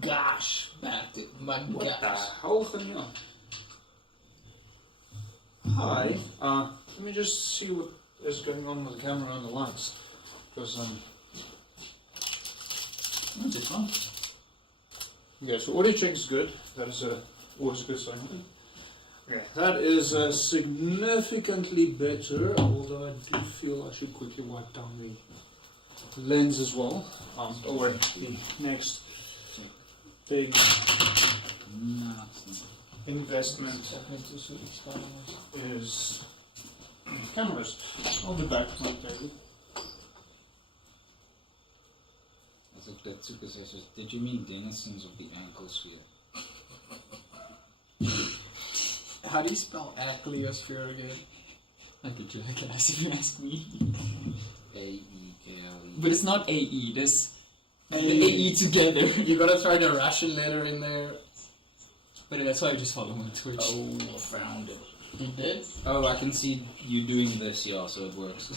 gosh, my What the gosh. hell is going on? Hi, let me just see what is going on with the camera and the lights. Because, this one. Okay, so audio check is good. That is always a good sign. Okay, that is significantly better, although I do feel I should quickly wipe down the lens as well. Or the next big investment is cameras. I'll be back momentarily. Also der Zug ist ja so, did you mean denizens of the ankylosphere? How do you spell ankylosphere again? Like a jackass, if you ask me. A-E-K-L-E. But it's not A-E, there's the A-E together. You gotta try the Russian letter in there. But that's why I just follow him on Twitch. Oh, I found it. You did? Oh, I can see you doing this, yeah, so it works.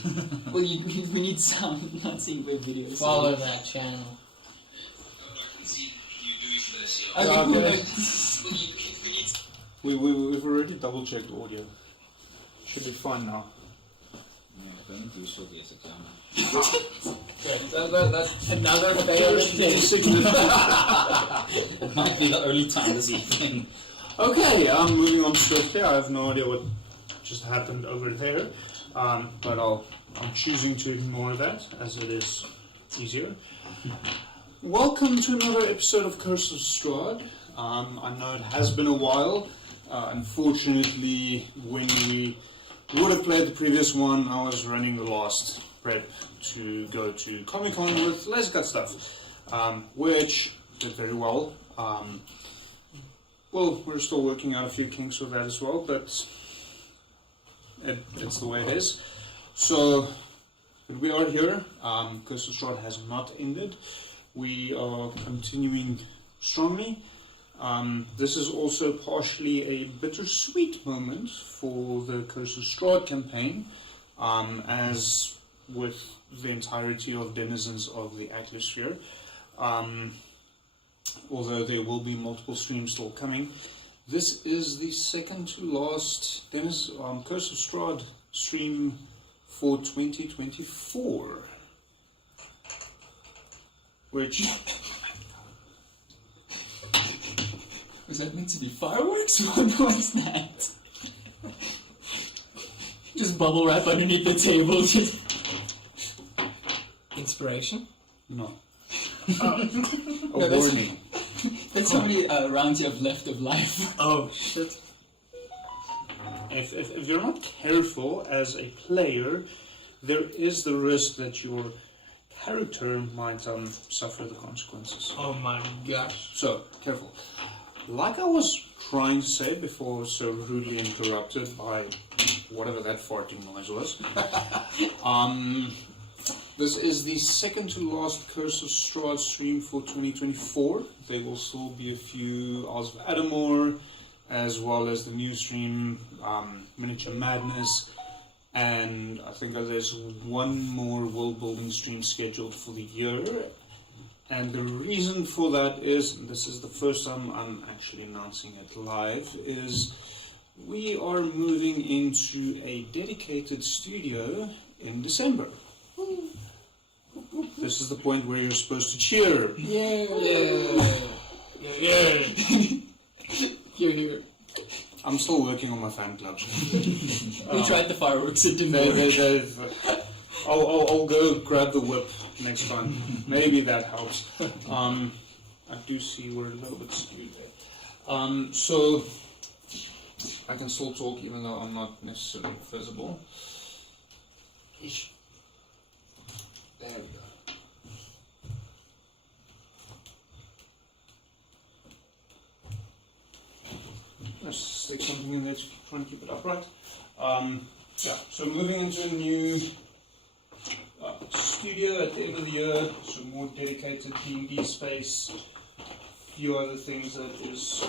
Well, we need sound, not seeing web videos. Follow that channel. Oh, I can see you doing this, yeah. Okay, Okay. We've already double checked audio. Should be fine now. Yeah, I think Düssel gets it down. Okay, that's another fail. It might be the only time this evening. Okay, I'm moving on swiftly. I have no idea what just happened over there, but I'm choosing to ignore that as it is easier. Welcome to another episode of Curse of Strahd. I know it has been a while. Unfortunately, when we would have played the previous one, I was running the last prep to go to Comic-Con with Laser Cut stuff, which did very well. Well, we're still working out a few kinks with that as well, but it's the way it is. So, we are here. Curse of Strahd has not ended. We are continuing strongly. This is also partially a bittersweet moment for the Curse of Strahd campaign, as with the entirety of denizens of the atmosphere. Although there will be multiple streams still coming. This is the second to last Curse of Strahd stream for 2024. Which... Was that meant to be fireworks? What was that? Just bubble wrap underneath the table, just... Inspiration? No. No, that's how many rounds you have left of life. Oh, shit. If you're not careful as a player, there is the risk that your character might suffer the consequences. Oh my gosh. So, careful. Like I was trying to say before I was so rudely interrupted by whatever that farting noise was, this is the second to last Curse of Strahd stream for 2024. There will still be a few Isles of Adamore, as well as the new stream, Miniature Madness, and I think there's one more world building stream scheduled for the year. And the reason for that is, and this is the first time I'm actually announcing it live, is we are moving into a dedicated studio in December. This is the point where you're supposed to cheer. Yeah. Yeah. Here. I'm still working on my fan club. We tried the fireworks, it didn't work. I'll go grab the whip next time. Maybe that helps. I do see we're a little bit skewed there. So I can still talk even though I'm not necessarily visible. There we go. Let's stick something in there to try and keep it upright. Yeah, so moving into a new studio at the end of the year, some more dedicated D&D space, a few other things that is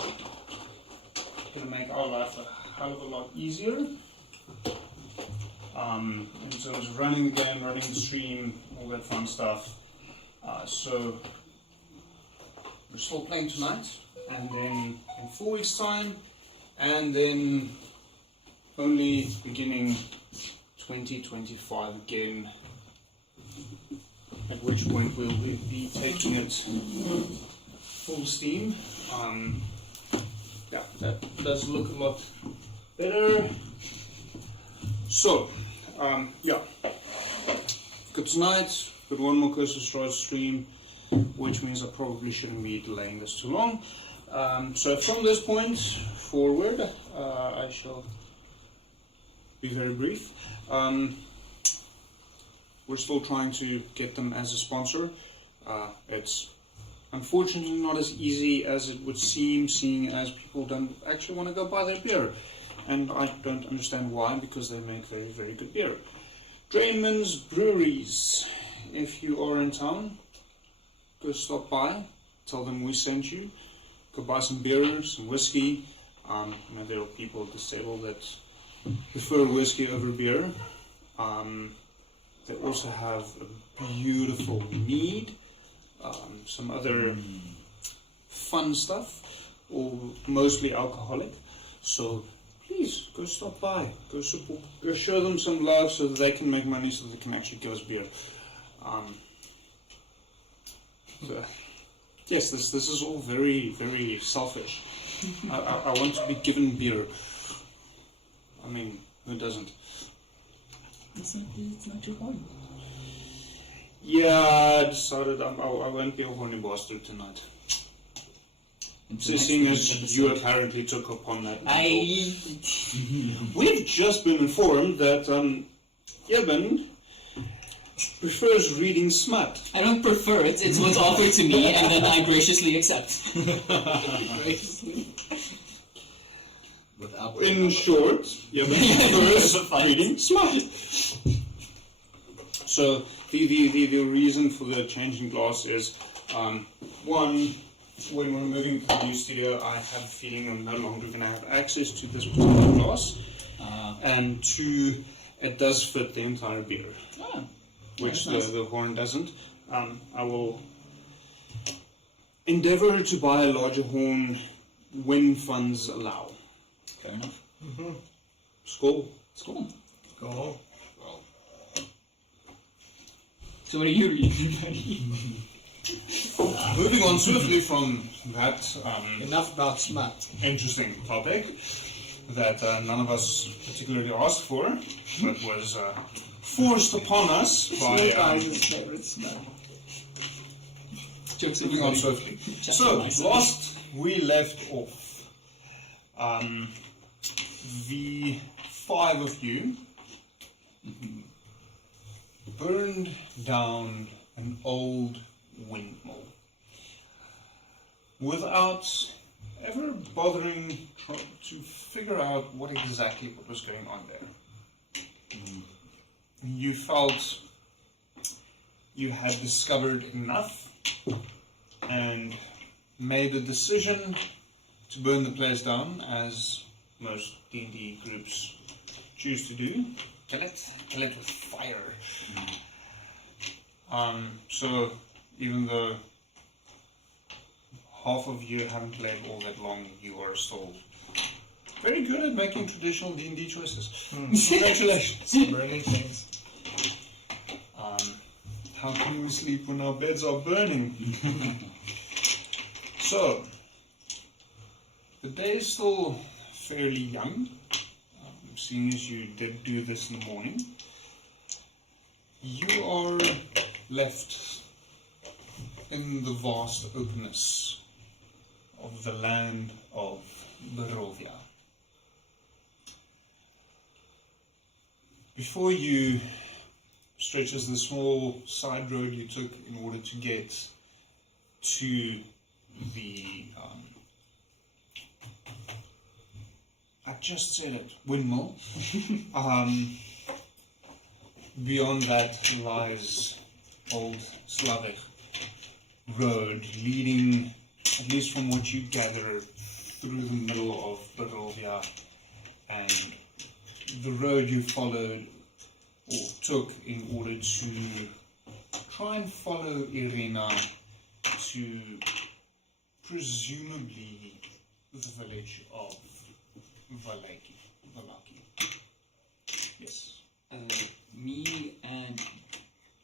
going to make our life a hell of a lot easier. In terms of running the game, running the stream, all that fun stuff. So we're still playing tonight, and then in 4 weeks' time, and then only beginning 2025 again, at which point we'll be taking it full steam. Yeah, that does look a lot better. So, yeah, good tonight, got one more Curse of Strahd stream, which means I probably shouldn't be delaying this too long. So from this point forward, I shall be very brief. We're still trying to get them as a sponsor. It's unfortunately not as easy as it would seem, seeing as people don't actually want to go buy their beer. And I don't understand why, because they make very, very good beer. Drayman's Breweries. If you are in town, go stop by, tell them we sent you. Go buy some beer, some whiskey. There are people at this table that prefer whiskey over beer. They also have a beautiful mead, some other fun stuff, or mostly alcoholic. So please go stop by, go support, go show them some love so that they can make money, so they can actually give us beer. So, yes, this is all very, very selfish. I want to be given beer. I mean, who doesn't? It's not your point. Yeah, I decided I won't be a horny bastard tonight. So seeing as you apparently took upon that. We've just been informed that Eben prefers reading smut. I don't prefer it, it's what's offered to me, and then I graciously accept. In short, Eben prefers reading smut. So the reason for the change in glass is, one, when we're moving to the new studio, I have a feeling I'm no longer going to have access to this particular glass. And two, it does fit the entire beer. Which nice. the horn doesn't. I will endeavor to buy a larger horn when funds allow. Fair enough. Mm-hmm. Skål. Skål. Skål. Well. So what are you reading, buddy? Moving on swiftly from that enough about smut. Interesting topic that none of us particularly asked for, but was forced upon us by favorite smut. Moving on swiftly. So last we left off, the 5 of you burned down an old windmill without ever bothering to figure out what was going on there. You felt you had discovered enough and made a decision to burn the place down, as most D&D groups choose to do. Kill it with fire. So even though half of you haven't played all that long, you are still very good at making traditional D&D choices. Congratulations. Burning things. How can we sleep when our beds are burning? So, the day is still fairly young, seeing as you did do this in the morning. You are left in the vast openness of the land of Barovia. Before you stretches the small side road you took in order to get to the I just said it, windmill. Beyond that lies old Slavic road leading, at least from what you gather, through the middle of Barovia, and the road you followed or took in order to try and follow Irina to presumably the village of Valaki. Yes. Me and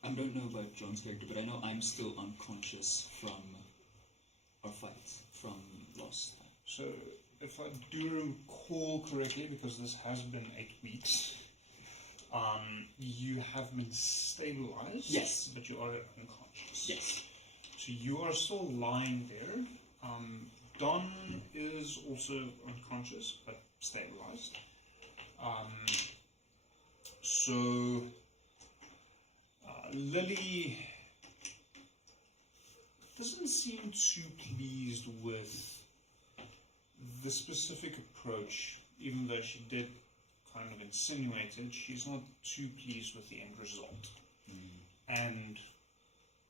I don't know about John's character, but I know I'm still unconscious from our fights from last time. So, if I do recall correctly, because this has been 8 weeks, you have been stabilized. Yes. But you are unconscious. Yes. So you are still lying there. Don is also unconscious but stabilized. Lily doesn't seem too pleased with the specific approach, even though she did kind of insinuate it. She's not too pleased with the end result. And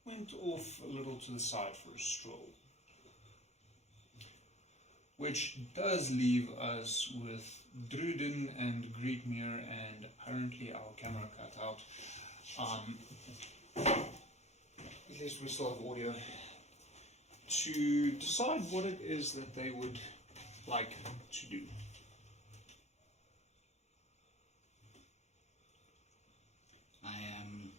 went off a little to the side for a stroll. Which does leave us with Druden and Greetmere and apparently our camera cut out. At least we still have audio. To decide what it is that they would like to do. I am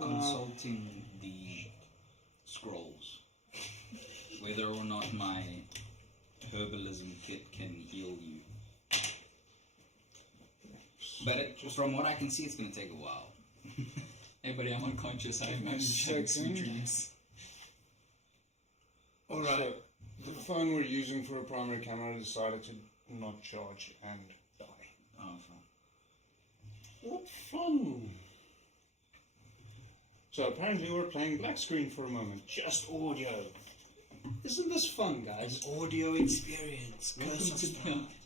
consulting the scrolls. Whether or not my herbalism kit can heal you. But from what I can see, it's going to take a while. Hey buddy, I'm unconscious. I'm having sweet dreams. Alright. The phone we're using for a primary camera decided to not charge and die. Oh, fine. What fun! So apparently we're playing black screen for a moment. Just audio. Isn't this fun, guys? Audio experience.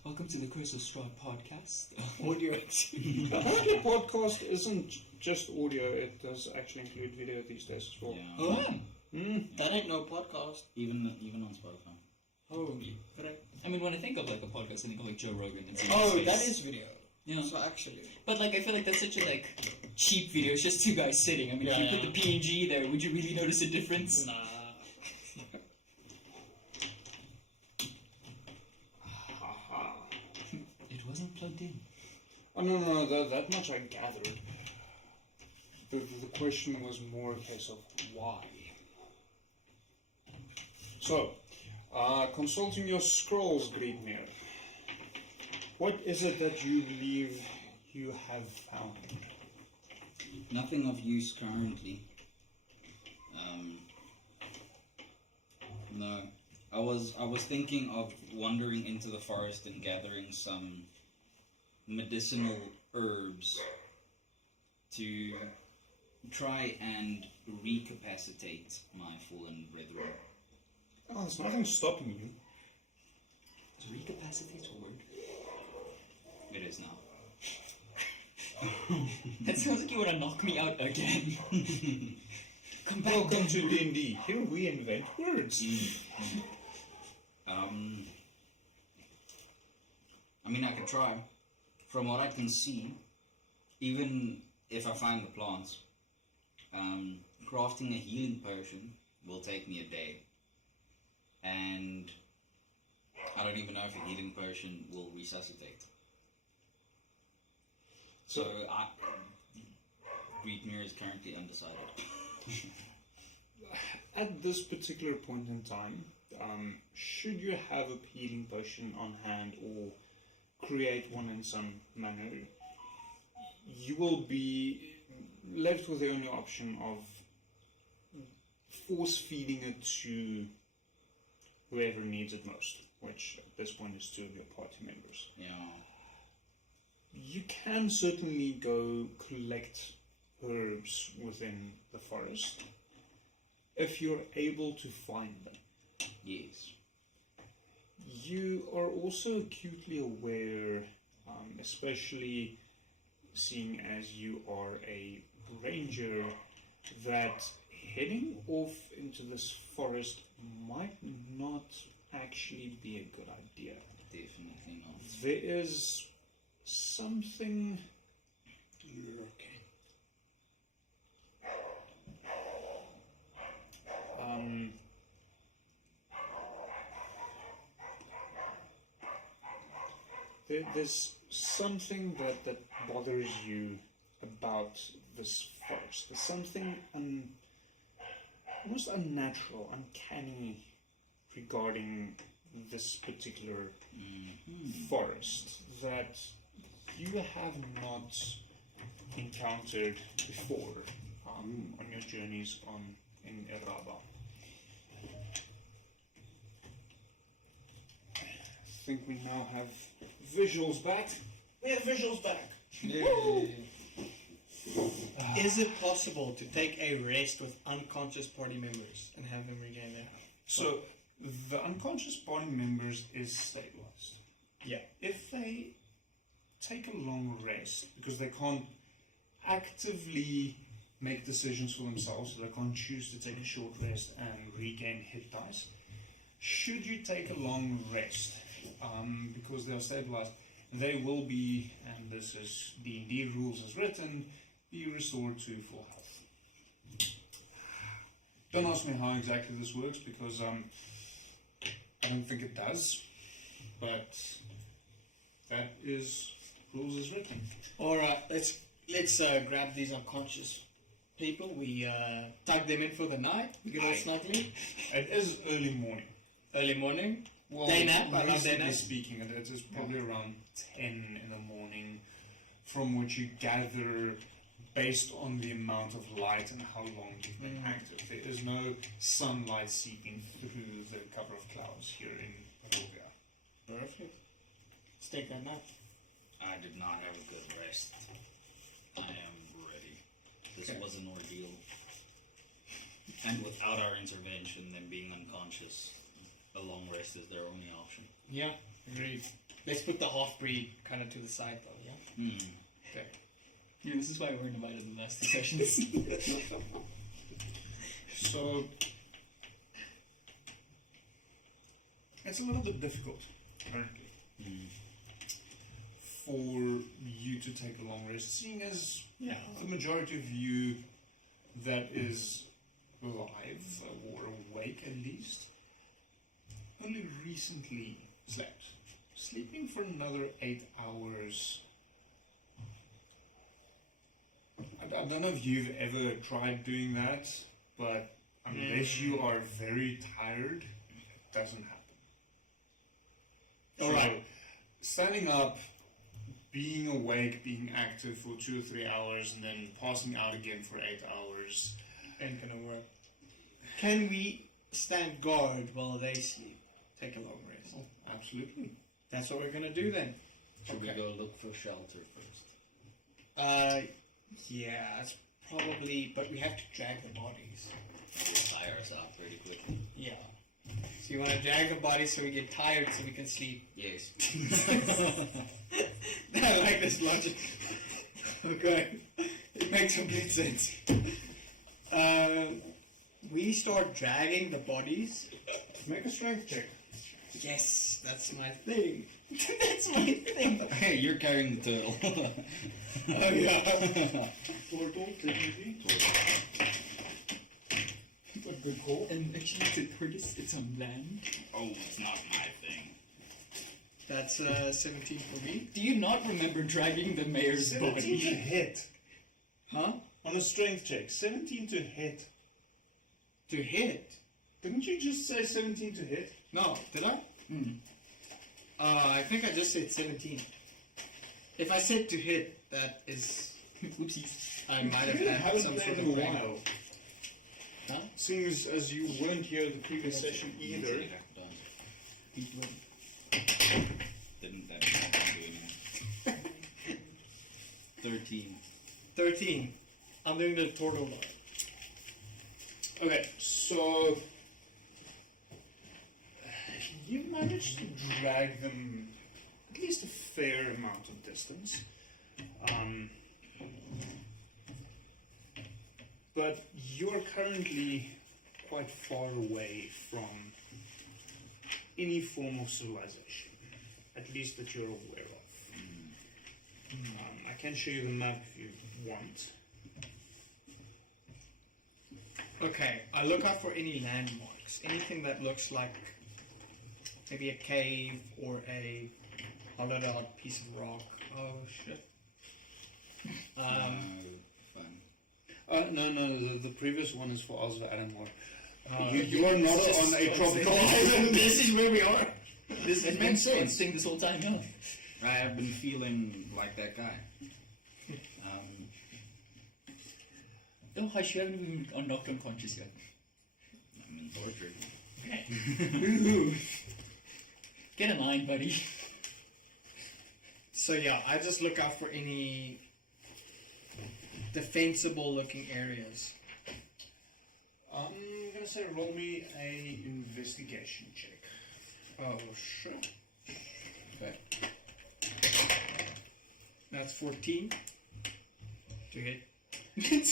Welcome to the Curse of Strahd podcast. Audio experience. Apparently podcast isn't just audio, it does actually include video these days as well. Yeah. Oh, Mm. that ain't no podcast. Even on Spotify. Holy crap. I mean, when I think of like a podcast, I think of like Joe Rogan. And Oh, that is video. Yeah. So actually. But like, I feel like that's such a like cheap video. It's just two guys sitting. I mean, if you put the PNG there, would you really notice a difference? Nah. It wasn't plugged in. Oh no, that much I gathered. The question was more a case of why. So, consulting your scrolls, Greetmere. What is it that you believe you have found? Nothing of use currently. No. I was thinking of wandering into the forest and gathering some medicinal herbs to try and recapacitate my fallen brethren. Oh, there's nothing stopping you. Is recapacitate a word? It is now. That sounds like you want to knock me out again. Come back. Welcome to D&D. Here we invent words. I mean, I could try. From what I can see, even if I find the plants, crafting a healing potion will take me a day. And I don't even know if a healing potion will resuscitate. So, Greetmere is currently undecided. At this particular point in time, should you have a healing potion on hand or create one in some manner, you will be left with the only option of force feeding it to whoever needs it most, which at this point is two of your party members. Yeah. You can certainly go collect herbs within the forest if you're able to find them. Yes. You are also acutely aware, especially seeing as you are a ranger, that heading off into this forest might not actually be a good idea. Definitely not. There is something... You're okay. There's something that bothers you about this forest. There's something almost unnatural, uncanny regarding this particular forest that you have not encountered before on your journeys in Eraba. I think we now have visuals back. We have visuals back. Is it possible to take a rest with unconscious party members and have them regain their health? So the unconscious party members is stabilized. Yeah. If they take a long rest because they can't actively make decisions for themselves, so they can't choose to take a short rest and regain hit dice, should you take a long rest because they are stabilized, they will be, and this is D&D rules as written, be restored to full health. Don't ask me how exactly this works because I don't think it does, but that is rules as written. Alright, let's grab these unconscious people. We tug them in for the night. We get all snuggly. It is early morning. Early morning. Well, Day nap, I love day reasonably nap. speaking, it is probably around 10 in the morning, from which you gather based on the amount of light and how long you've been active. There is no sunlight seeping through the cover of clouds here in Barovia. Perfect. Let's take that nap. I did not have a good rest. I am ready. This Okay. was an ordeal. And without our intervention, them being unconscious, a long rest is their only option. Yeah, agreed. Let's put the half-breed kind of to the side though, yeah? Okay. Yeah, this is why we weren't invited to the last two sessions. So, it's a little bit difficult currently for you to take a long rest, seeing as the majority of you that is alive or awake at least only recently slept. Sleeping for another 8 hours. I don't know if you've ever tried doing that, but unless you are very tired, it doesn't happen. Alright. So, standing up, being awake, being active for 2 or 3 hours, and then passing out again for 8 hours. Ain't gonna work. Can we stand guard while they sleep? Take a long rest. Absolutely. That's what we're gonna do then. Should we go look for shelter first? Yeah, it's probably, but we have to drag the bodies. We'll tire us out pretty quickly. Yeah. So you want to drag the bodies so we get tired so we can sleep. Yes. I like this logic. Okay. It makes complete sense. We start dragging the bodies. Make a strength check. Yes, that's my thing. That's my thing. Hey, you're carrying the turtle. Oh yeah. Turtle, technically. A good call. And actually, it's a tortoise, it's on land. Oh, it's not my thing. That's 17 for me. Do you not remember dragging the mayor's 17 to body? hit. Huh? On a strength check. 17 to hit. To hit? Didn't you just say 17 to hit? No, did I? I think I just said 17. If I said to hit, that is... Whoopsies. I might have You had haven't some played sort in of a brain. while. Huh? Seeing as you weren't here the previous session either. Didn't that do anything? 13. 13. I'm doing the turtle one. Okay, so you managed to drag them at least a fair amount of distance. But you're currently quite far away from any form of civilization, at least that you're aware of. I can show you the map if you want. Okay, I look out for any landmarks. Anything that looks like maybe a cave or a hollowed out piece of rock. Oh shit. Fun. No, the previous one is for Osva Adamore. Oh, You are not it's on just a like tropical saying- island. This is where we are. This It makes makes sense. sense this whole time, yeah. I have been feeling like that guy. Oh, hush, you haven't even knocked unconscious yet. I'm in torture. Okay. Get in line, buddy. So yeah, I just look out for any defensible looking areas. I'm gonna say roll me a investigation check. Oh shit. Okay. That's 14. To hit. You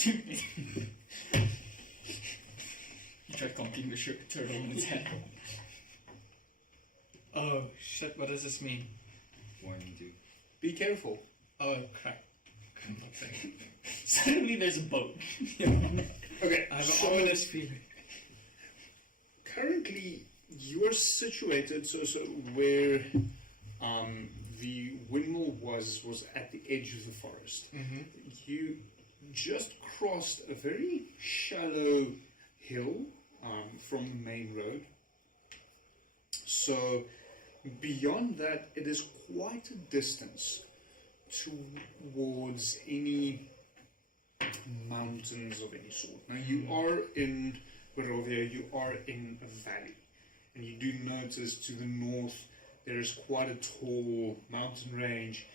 tried conking the turtle in its head. Oh shit, what does this mean? Warning to. Be careful. Oh crap. Okay. Suddenly there's a boat. Okay, I have an ominous feeling. currently you are situated so where the windmill was at the edge of the forest. Mm-hmm. You just crossed a very shallow hill from the main road. So beyond that, it is quite a distance towards any mountains of any sort. Now you are in Barovia, you are in a valley, and you do notice to the north there is quite a tall mountain range.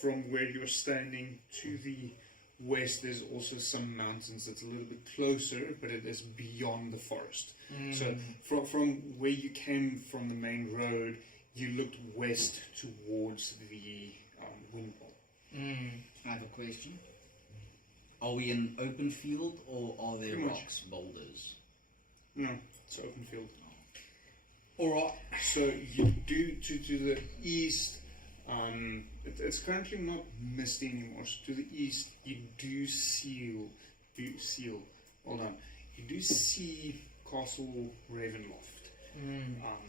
From where you're standing to the west, there's also some mountains that's a little bit closer, but it is beyond the forest. So from where you came from the main road, you looked west towards the windmill. I have a question. Are we in open field or are there Pretty much. rocks, boulders? No, it's open field. Alright. So you do to the east. It's currently not misty anymore. So to the east, you do seal. Hold on. You do see Castle Ravenloft.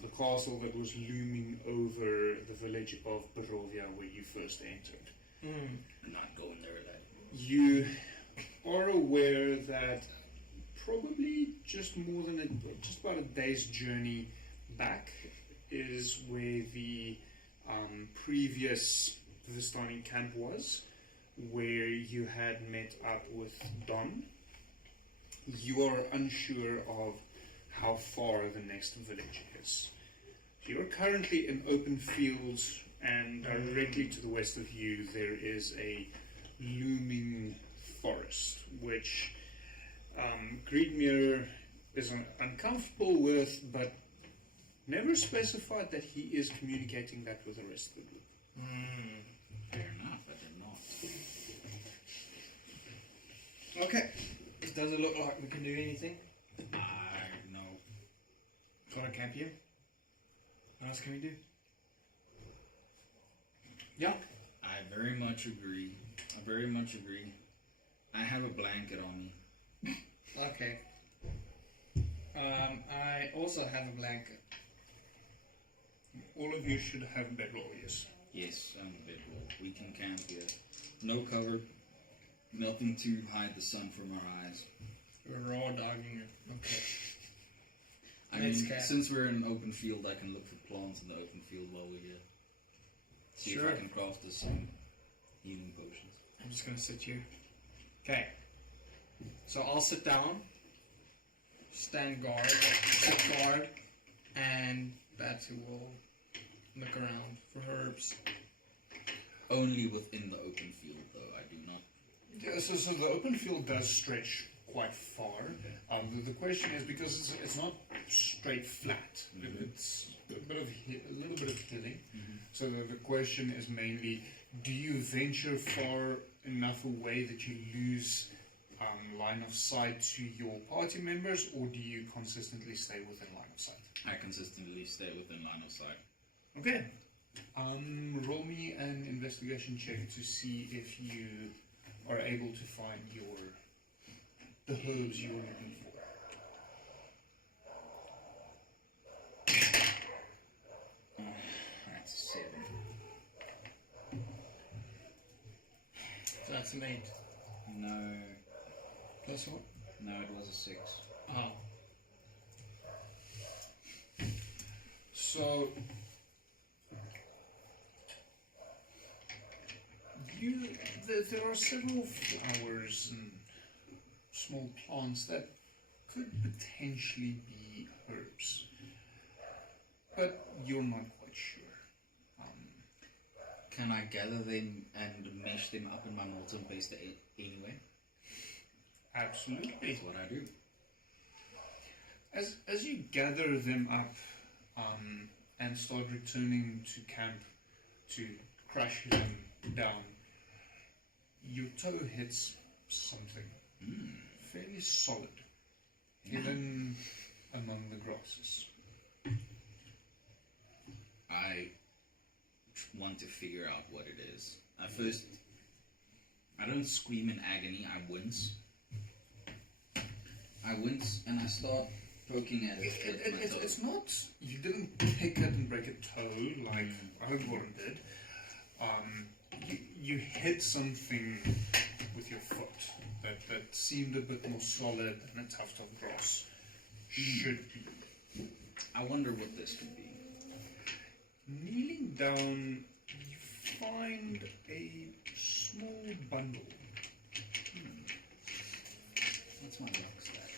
The castle that was looming over the village of Barovia where you first entered. I'm not going there like. You are aware that probably just about a day's journey back is where the previous Vistani camp was, where you had met up with Don. You are unsure of how far the next village is. You're currently in open fields, and directly to the west of you there is a looming forest, which Greedmere is uncomfortable with, but never specified that he is communicating that with the rest of the group. Fair enough, I did not. Okay. It doesn't look like we can do anything. I know. Gonna camp here. What else can we do? Yeah. I very much agree. I have a blanket on me. Okay. I also have a blanket. All of you should have bedroll, yes. Yes, I'm a bit low. We can camp here. No cover. Nothing to hide the sun from our eyes. We're raw dogging it. Okay. I Let's mean, camp. since we're in an open field, I can look for plants in the open field while we're here. See Sure. if I can craft us some healing potions. I'm just gonna sit here. Okay. So I'll sit down, stand guard, sit guard, and Batu will look around for herbs. Only within the open field, though. I do not. Yeah, so the open field does stretch quite far. The question is, because it's not straight flat, it's a little bit of hilling. So the question is mainly, do you venture far enough away that you lose line of sight to your party members, or do you consistently stay within line of sight? I consistently stay within line of sight. Okay. Roll me an investigation check to see if you are able to find the herbs you're looking for. That's 7. an 8. No, Plus what? no, it was a 6. Oh. So there are several flowers and small plants that could potentially be herbs, but you're not quite sure. Can I gather them and mesh them up in my molten paste anyway? Absolutely. That's what I do. As you gather them up and start returning to camp to crush them down, your toe hits something fairly solid, hidden among the grasses. I want to figure out what it is. I don't scream in agony, I wince. And I start poking at it with my toe. It's not, you didn't pick it and break a toe like Goblin did. You hit something with your foot that seemed a bit more solid than a tuft of grass should be. I wonder what this could be. Kneeling down, you find a small bundle. What's my luck stat?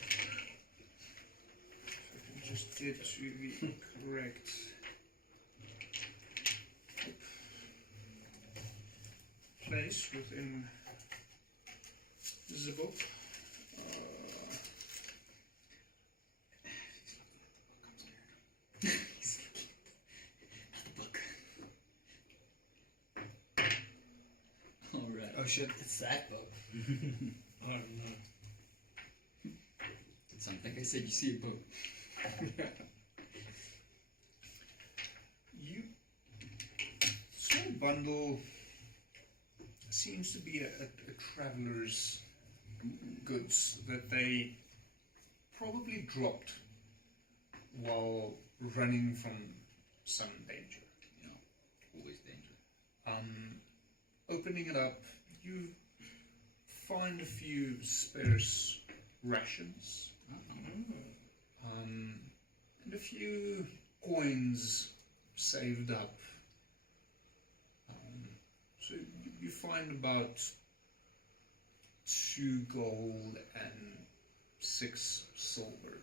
If I can just get to the correct place within the book. Alright. Oh shit, it's that book. I don't know. It's something. Like I said, you see a boat. You small bundle seems to be a traveler's goods that they probably dropped while running from some danger. You know, always danger. Opening it up, you find a few sparse rations, and a few coins saved up. So you find about 2 gold and 6 silver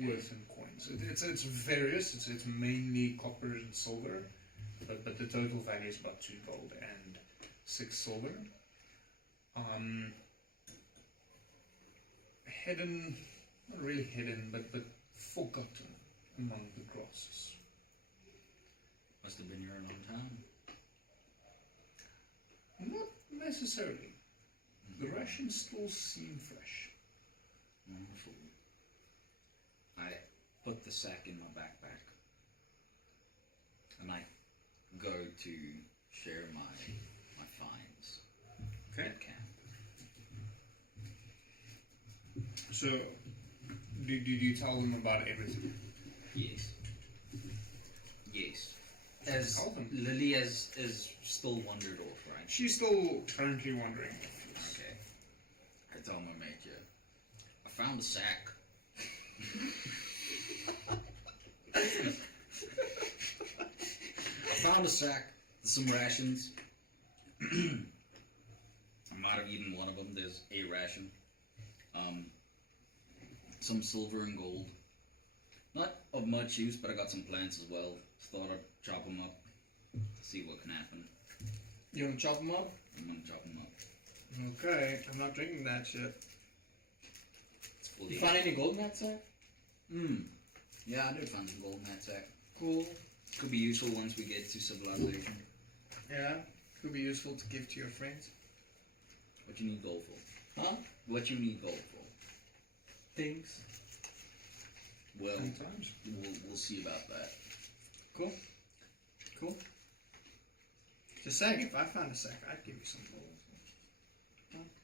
worth in coins. It's various. It's mainly copper and silver, but the total value is about 2 gold and 6 silver. Hidden, not really hidden, but forgotten among the grasses. Must have been here a long time. Not necessarily. The rations still seem fresh. Wonderful. I put the sack in my backpack. And I go to share my finds Okay. at camp. So, do you tell them about everything? Yes. Yes. As Tell them. Lily is still wandered off, right? She's still currently wondering. Okay. I tell my mate, yeah. I found a sack. I found a sack with some rations. I might have eaten one of them. There's a ration. Some silver and gold. Not of much use, but I got some plants as well. Thought I'd chop them up. See what can happen. You wanna chop them up? I'm gonna chop them up. Okay, I'm not drinking that shit. It's fully. You find any gold in that sack? Yeah, I did find some gold in that sack. Cool. Could be useful once we get to civilization. Yeah. Could be useful to give to your friends. What you need gold for? Huh? What you need gold for? Things. Well, Sometimes. we'll see about that. Cool. Cool. Just saying, if I found a sack, I'd give you some gold.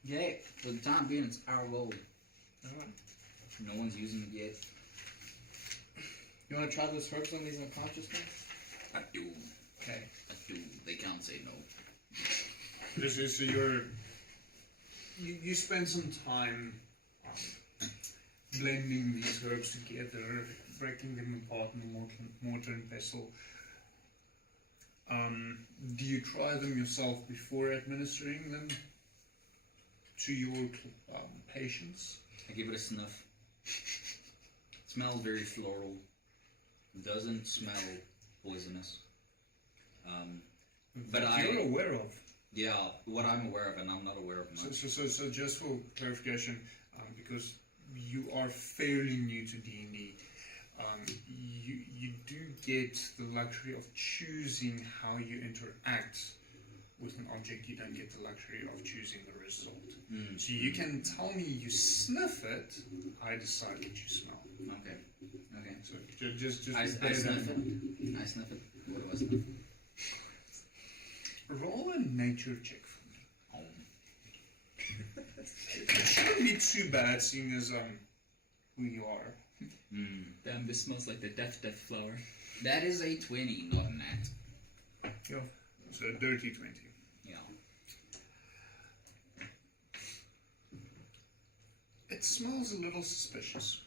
Yeah, for the time being, it's our gold. Alright. No one's using it yet. You wanna try those herbs on these unconscious things? I do. Okay. I do. They can't say no. So you spend some time blending these herbs together, breaking them apart in the mortar and pestle. Do you try them yourself before administering them to your patients? I give it a sniff. It smells very floral. It doesn't smell poisonous. But you're aware of. Yeah, what I'm aware of, and I'm not aware of much. So just for clarification, because you are fairly new to D&D, you do get the luxury of choosing how you interact with an object. You don't get the luxury of choosing the result. So you can tell me you sniff it, I decide what you smell. Okay. So just I sniff it. I sniff it. What do I sniff? Roll a nature check for me. Oh. It shouldn't be too bad, seeing as who you are. Damn, this smells like the death flower. That is a 20, not a nat. Yeah. So a dirty 20. Yeah. It smells a little suspicious.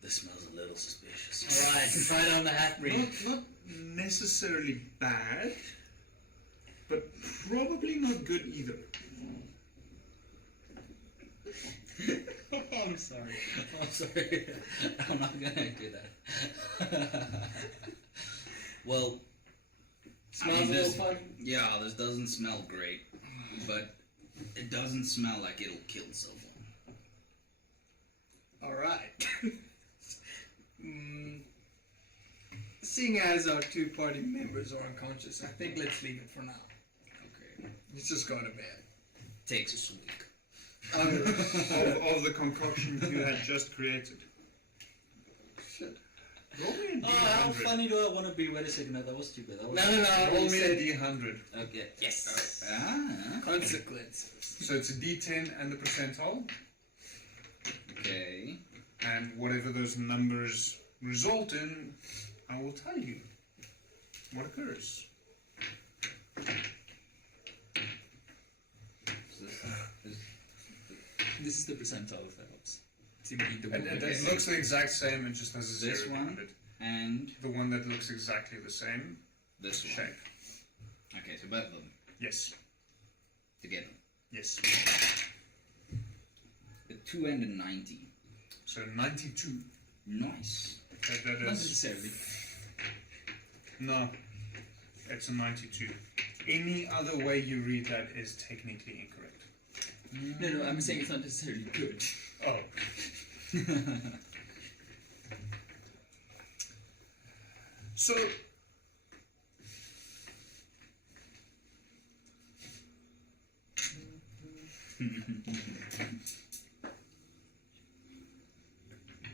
This smells a little suspicious. Alright, try it on the half-breed. Not necessarily bad, but probably not good either. I'm sorry. I'm not gonna do that. Well, Smells a little funny. Yeah, this doesn't smell great, but it doesn't smell like it'll kill someone. Alright. Seeing as our two party members are unconscious, I think let's leave it for now. Okay. Let's just go to bed. Takes us a week. Of the concoction you had just created. Shit. Roll me a Oh, how D100. funny do I want to be? Wait a second, no, that was stupid. That was No. Roll You me a said D100. Okay. Yes. consequences. So it's a D10 and the percentile, Okay. and whatever those numbers result in, I will tell you what occurs. So This is the percentile if that helps. So you need the It looks the exact same, it just has a This 0 one? behind it. and The one that looks exactly the same this one. shape. Okay, so both of them Yes. together. Yes. The 2 and a 90. So 92. Nice. That Not is. necessarily. No. It's a 92. Any other way you read that is technically incorrect. No, I'm saying it's not necessarily good. Oh. So.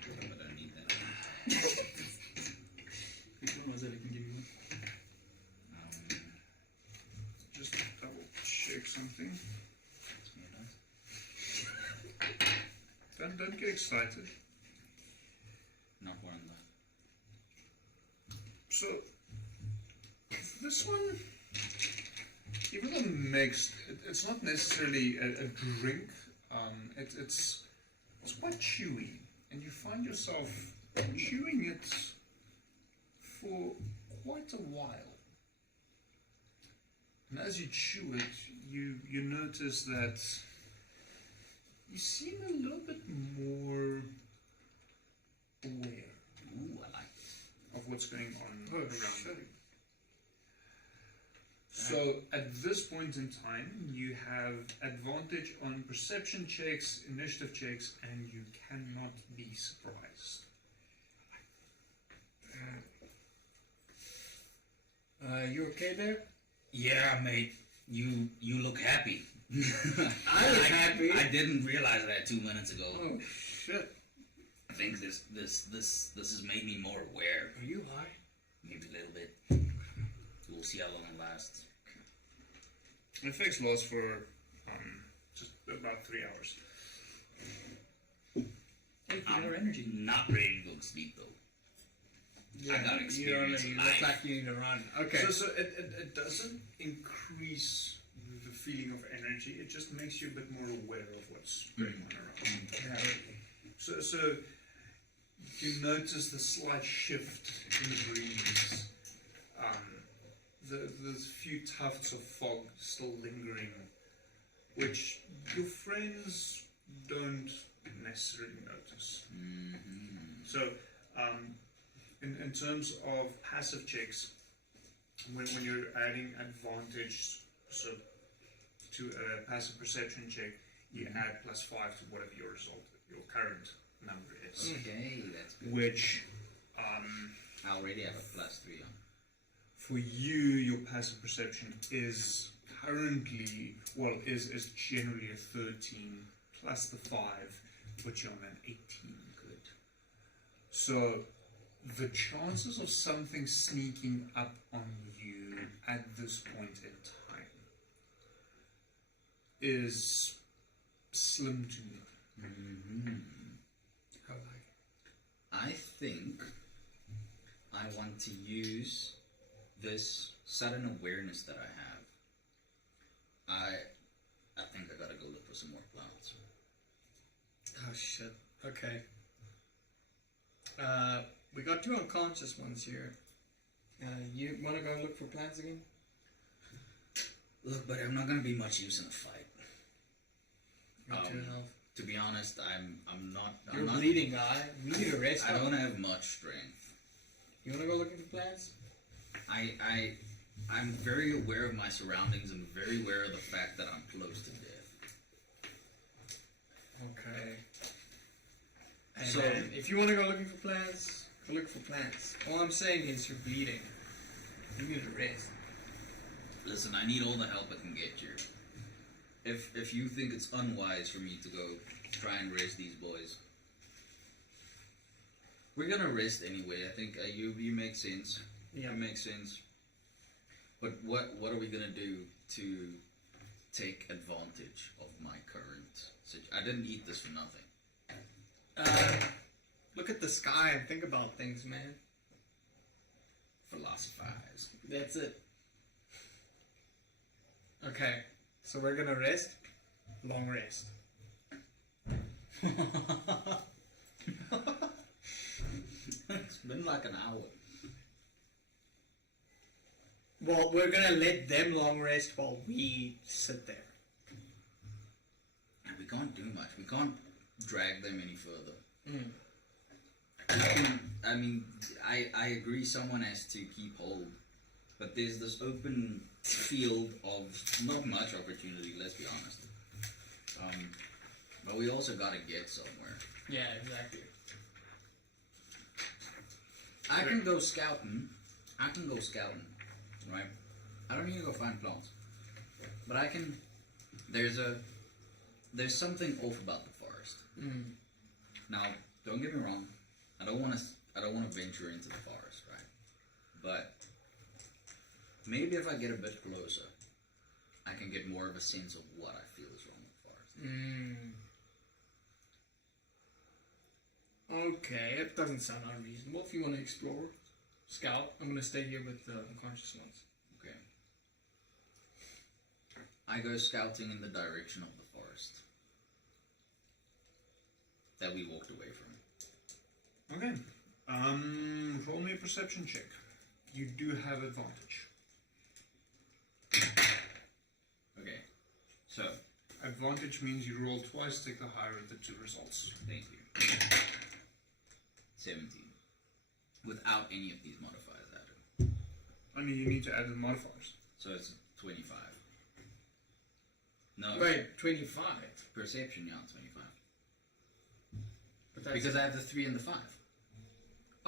But I need that. Which one was it? I can give you one. Just double check something. Don't get excited. Not one of them. So this one, even though mixed, it's not necessarily a drink. It's quite chewy, and you find yourself chewing it for quite a while. And as you chew it, you notice that you seem a little bit more aware Ooh, I like this. of what's going on Oh, around shit. you. So at this point in time, you have advantage on perception checks, initiative checks, and you cannot be surprised. You okay there? Yeah, mate. You look happy. I look happy. I didn't realize that 2 minutes ago. Oh shit. I think this has made me more aware. Are you high? Maybe a little bit. We'll see how long it lasts. The effects last for just about 3 hours. 8 hour energy. Not ready to go to sleep though. I got experience. You in look life. like you need to run. Okay. So it doesn't increase the feeling of energy. It just makes you a bit more aware of what's going on around. Yeah. So you notice the slight shift in the breeze. There's a few tufts of fog still lingering, which your friends don't necessarily notice. So, in terms of passive checks, when you're adding advantage, so to a passive perception check, you add +5 to whatever your result, your current number is. Okay, that's good. Which, I already have a +3 on. for you, your passive perception is currently, is generally a 13 plus the 5, puts you on an 18. Good. So, the chances of something sneaking up on you at this point in time is slim to none. I like it. I think I want to use this sudden awareness that I have. I think I gotta go look for some more plants. Oh shit. Okay. We got 2 unconscious ones here. You want to go look for plants again? Look, but I'm not gonna be much use in a fight. You're 2 health. To be honest, I'm not. You're I'm not, bleeding, guy. You need a rest. I up. don't have much strength. You want to go looking for plants? I'm very aware of my surroundings and very aware of the fact that I'm close to death. Okay. And So- then, if you want to go looking for plants, go look for plants. All I'm saying is you're bleeding. You need a rest. Listen, I need all the help I can get here. If you think it's unwise for me to go try and rest these boys, we're gonna rest anyway. I think you make sense. Yeah. You make sense. But what are we gonna do to take advantage of my current situation? I didn't eat this for nothing. Look at the sky and think about things, man. Philosophize. That's it. Okay, so we're gonna rest. Long rest. It's been like an hour. Well, we're gonna let them long rest while we sit there. And we can't do much. We can't drag them any further. Mm. I agree someone has to keep hold, but there's this open field of not much opportunity, let's be honest. But we also gotta get somewhere. Yeah, exactly. I can go scouting, right? I don't need to go find plants. But I can, there's something off about the forest. Mm. Now, don't get me wrong. I don't want to venture into the forest, right? But maybe if I get a bit closer, I can get more of a sense of what I feel is wrong with the forest. Okay, it doesn't sound unreasonable. If you want to explore, scout. I'm gonna stay here with the unconscious ones. Okay. I go scouting in the direction of the forest that we walked away from. Okay. Roll me a perception check. You do have advantage. Okay. So, Advantage means you roll twice, take the higher of the 2 results. thank you. 17. Without any of these modifiers added. I mean, you need to add the modifiers. So it's 25. No. Wait, 25. Perception, yeah, 25. But that's Because I have the 3 and the 5.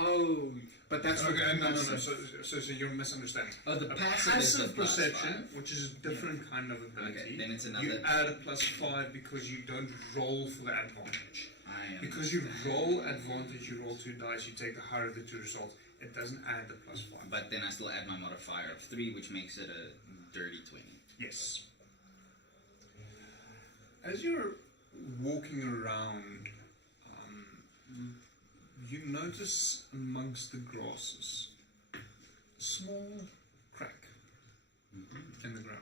Oh, but that's Okay, what no. passive- So you're misunderstanding. Oh, the A passive is the plus perception, 5. which is a different kind of ability. Okay, then it's another. You add a +5 because you don't roll for the advantage. I am. Because you roll advantage, you roll 2 dice, you take the higher of the 2 results. It doesn't add the +5. But then I still add my modifier of 3, which makes it a dirty 20. Yes. As you're walking around you notice amongst the grasses a small crack in the ground.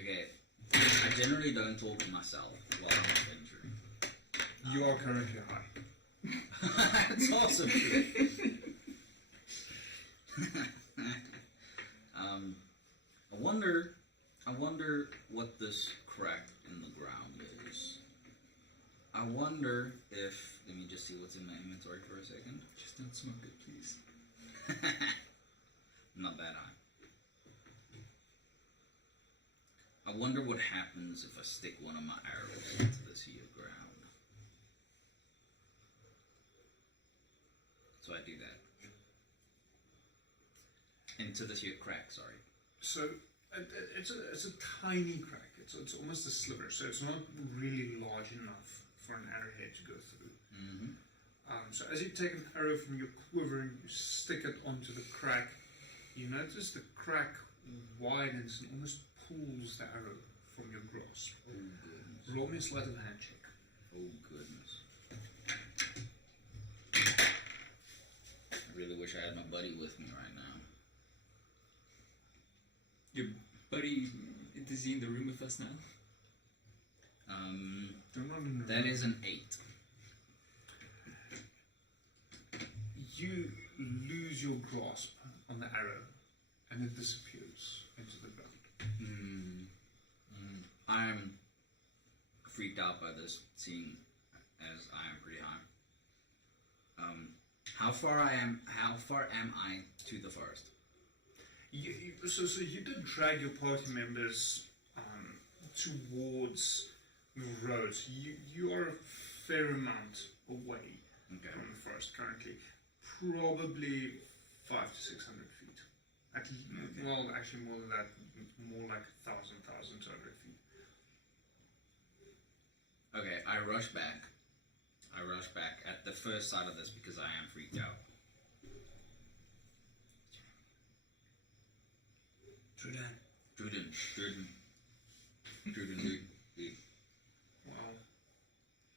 Okay, I generally don't talk to myself while I'm adventuring. You are currently high. That's also true. I wonder what this crack in the ground is. I wonder if, let me just see what's in my inventory for a second. Just don't smoke it, please. Not that high. I wonder what happens if I stick one of my arrows into this here ground. So I do that. Into this here crack, sorry. So it's a tiny crack. It's almost a sliver. So it's not really large enough for an arrowhead to go through. Mm-hmm. So as you take an arrow from your quiver and you stick it onto the crack, you notice the crack widens and almost pulls the arrow from your grasp. Oh goodness. Roll me a sleight of hand check. Oh goodness. I really wish I had my buddy with me right now. Your buddy, is he in the room with us now? That is an 8. You lose your grasp on the arrow and it disappears into the ground. I'm freaked out by this, seeing as I am pretty high. How far am I to the forest? So you did drag your party members towards the road. So you are a fair amount away Okay. from the forest currently. Probably 500 to 600 feet. Well, actually more than that. More like 1,200 feet. Okay, I rush back. At the first sight of this because I am freaked out. Druden, dude. Wow.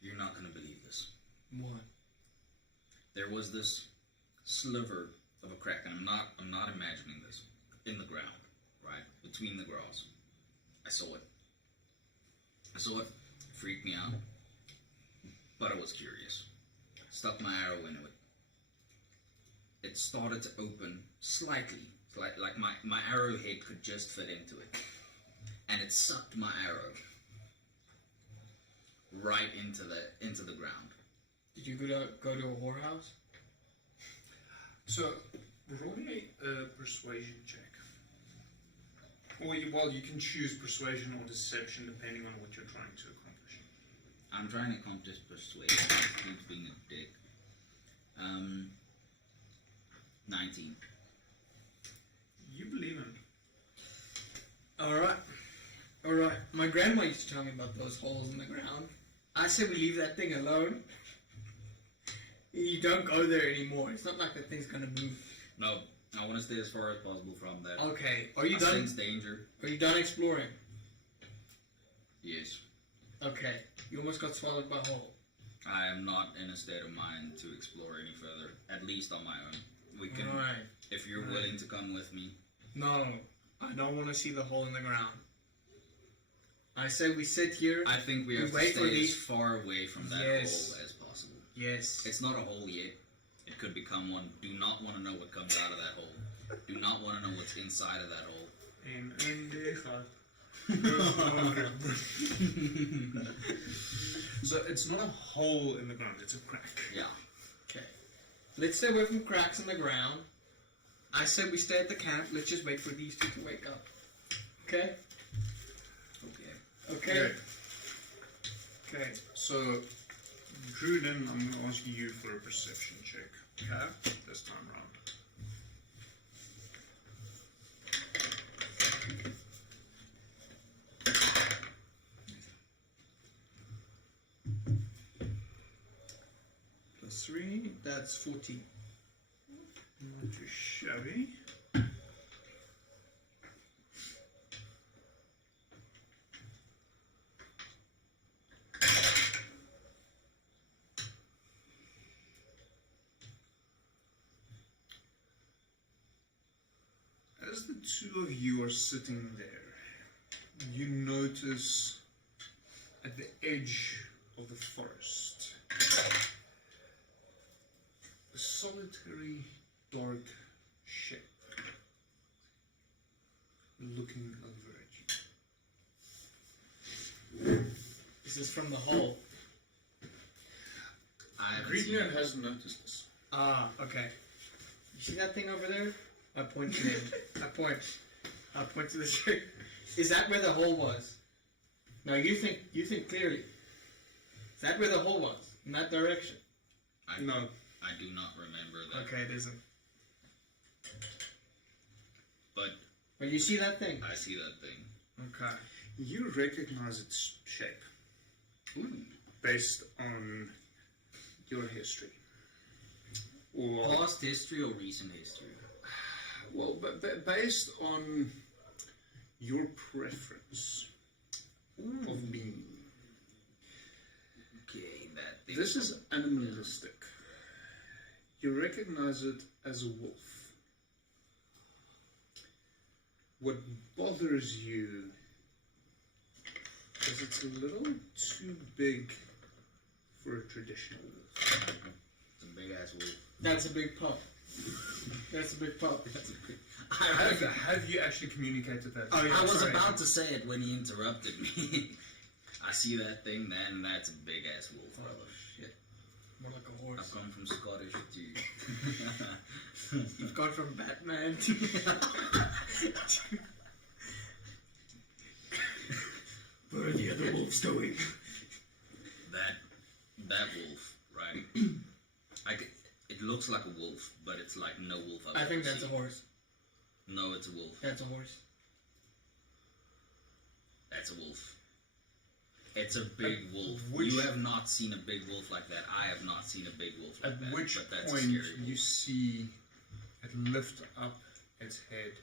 You're not gonna believe this. What? There was this sliver of a crack, and I'm not imagining this, in the ground, right? Between the grass. I saw it, freaked me out, but I was curious. Stuck my arrow into it. It started to open slightly, like my arrowhead could just fit into it. And it sucked my arrow right into the ground. Did you go to a whorehouse? So roll me a persuasion check. Or you can choose persuasion or deception depending on what you're trying to accomplish. I'm trying to accomplish persuasion. He's being a dick. 19. You believe him. Alright. My grandma used to tell me about those holes in the ground. I say we leave that thing alone. You don't go there anymore. It's not like that thing's gonna move. No, I want to stay as far as possible from that. Okay. Are you I done? sense danger. Are you done exploring? Yes. Okay. You almost got swallowed by a hole. I am not in a state of mind to explore any further, at least on my own. We can, Alright. if you're willing to come with me. No. I don't want to see the hole in the ground. I say we sit here. I think we have to wait for stay as these- far away from that Yes. hole as possible. Yes. It's not a hole yet. It could become one. Do not want to know what comes out of that hole. Do not want to know what's inside of that hole. In ND5. So it's not a hole in the ground, it's a crack. Yeah. Okay. Let's stay away from cracks in the ground. I said we stay at the camp. Let's just wait for these two to wake up. Okay? Okay. Okay. Okay, so Druden, I'm going to ask you for a perception check. Okay? This time round. +3, That's 14. not too shabby. as the two of you are sitting there, you notice at the edge of the forest a solitary, dark shape looking over at you. This is from the hole. I haven't seen Greenland it. hasn't noticed this. Ah, okay. You see that thing over there? I point to it. I point to the shape. Is that where the hole was? No, you think clearly. Is that where the hole was? In that direction? No. I do not remember that. Okay, it isn't. But you see that thing? I see that thing. Okay. You recognize its shape Ooh. based on your history. Or, Past history or recent history? well, based on your preference of being. Okay, that thing. This is animalistic. You recognize it as a wolf. What bothers you is it's a little too big for a traditional wolf. It's a big ass wolf. That's a big pup. That's a big pup. Have you actually communicated that? Oh, yeah, I was sorry. about to say it when he interrupted me. I see that thing, man. That's a big ass wolf, brother. Shit. More like a horse. I've gone from Scottish to. You've gone from Batman to... Where are the other wolves going? that wolf, right? It looks like a wolf, but it's like no wolf I've I think ever that's a seen. horse. No, it's a wolf. That's a horse. That's a wolf. It's a big wolf. which- You have not seen a big wolf like that. I have not seen a big wolf like At that. which but that's point a scary wolf. you see it lift up its head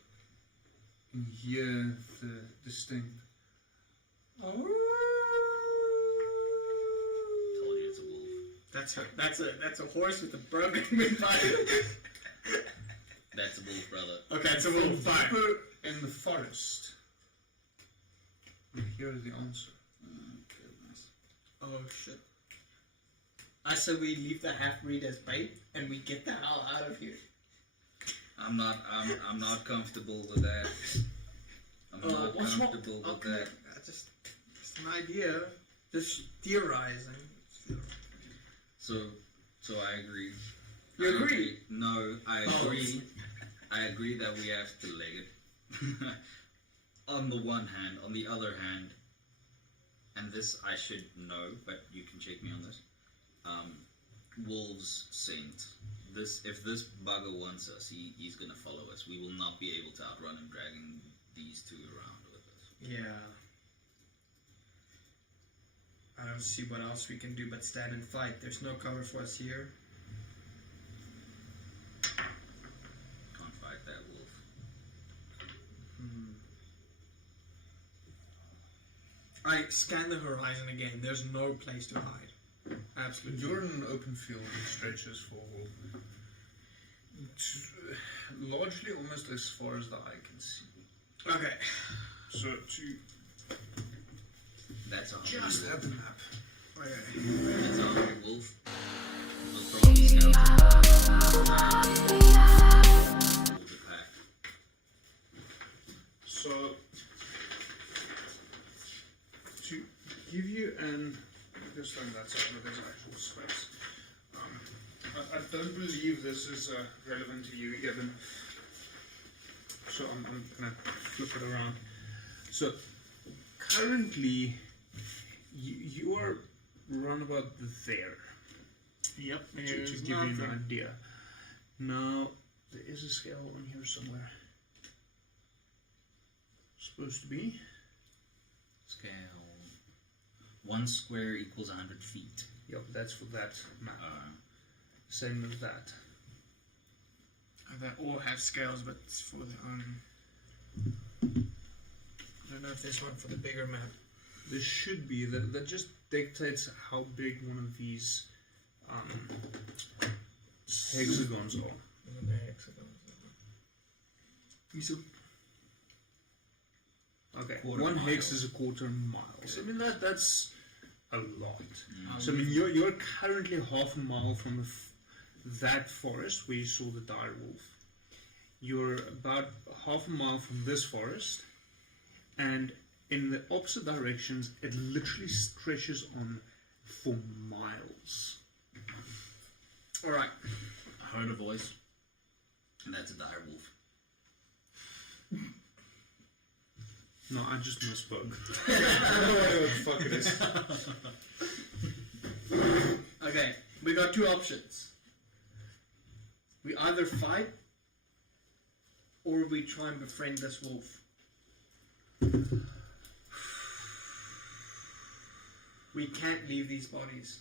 and hear the distinct. Told you it's a wolf. That's a horse with a broken windpipe. That's a wolf, brother. Okay, it's a wolf. Fine. Deeper in the forest, you hear the answer. Goodness. Oh shit. I said we leave the half-breed as bait and we get the hell out of here. I'm not comfortable with that. I'm not what's wrong? comfortable with Okay, that. just an idea. Just theorizing. So I agree. You I agree? No, I Oh. agree. I agree that we have to leg it. On the one hand, on the other hand, and this I should know, but you can check me on this. Wolves scent. If this bugger wants us, he's gonna follow us. We will not be able to outrun him dragging these two around with us. Yeah. I don't see what else we can do but stand and fight. There's no cover for us here. Can't fight that wolf. I scan the horizon again. There's no place to hide. Absolutely. You're in an open field that stretches for largely almost as far as the eye can see. Okay. So to That's a just hungry at the wolf. map. Okay. That's a hungry wolf. We'll probably scout hold the pack. So to give you an understanding that's over there's actual space. I don't believe this is relevant to you, Evan. So I'm gonna flip it around. So currently you are round about there. Yep. To give you an idea. Now there is a scale on here somewhere. Supposed to be. Scale. 1 square equals 100 feet. Yep, that's for that map. Same as that. They all have scales, but it's for the I don't know if there's one for the bigger map. There should be. That just dictates how big one of these hexagons are. The hexagons. Okay. Quarter One mile. hex is a quarter mile. So I mean that's a lot. Mm. So I mean you're currently half a mile from that forest where you saw the dire wolf. You're about half a mile from this forest, and in the opposite directions, it literally stretches on for miles. All right. I heard a voice, and that's a dire wolf. No, I just misspoke. I don't know what the fuck it is. Okay. We got two options. We either fight, or we try and befriend this wolf. We can't leave these bodies.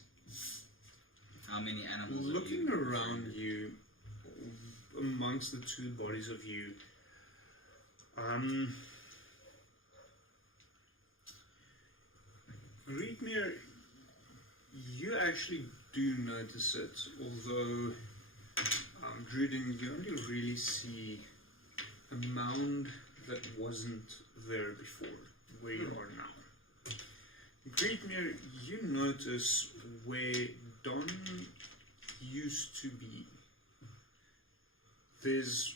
How many animals? Looking have you around you, amongst the two bodies of you, Greetmere, you actually do notice it, although Druden, you only really see a mound that wasn't there before, where you are now. Greetmere, you notice where Don used to be. There's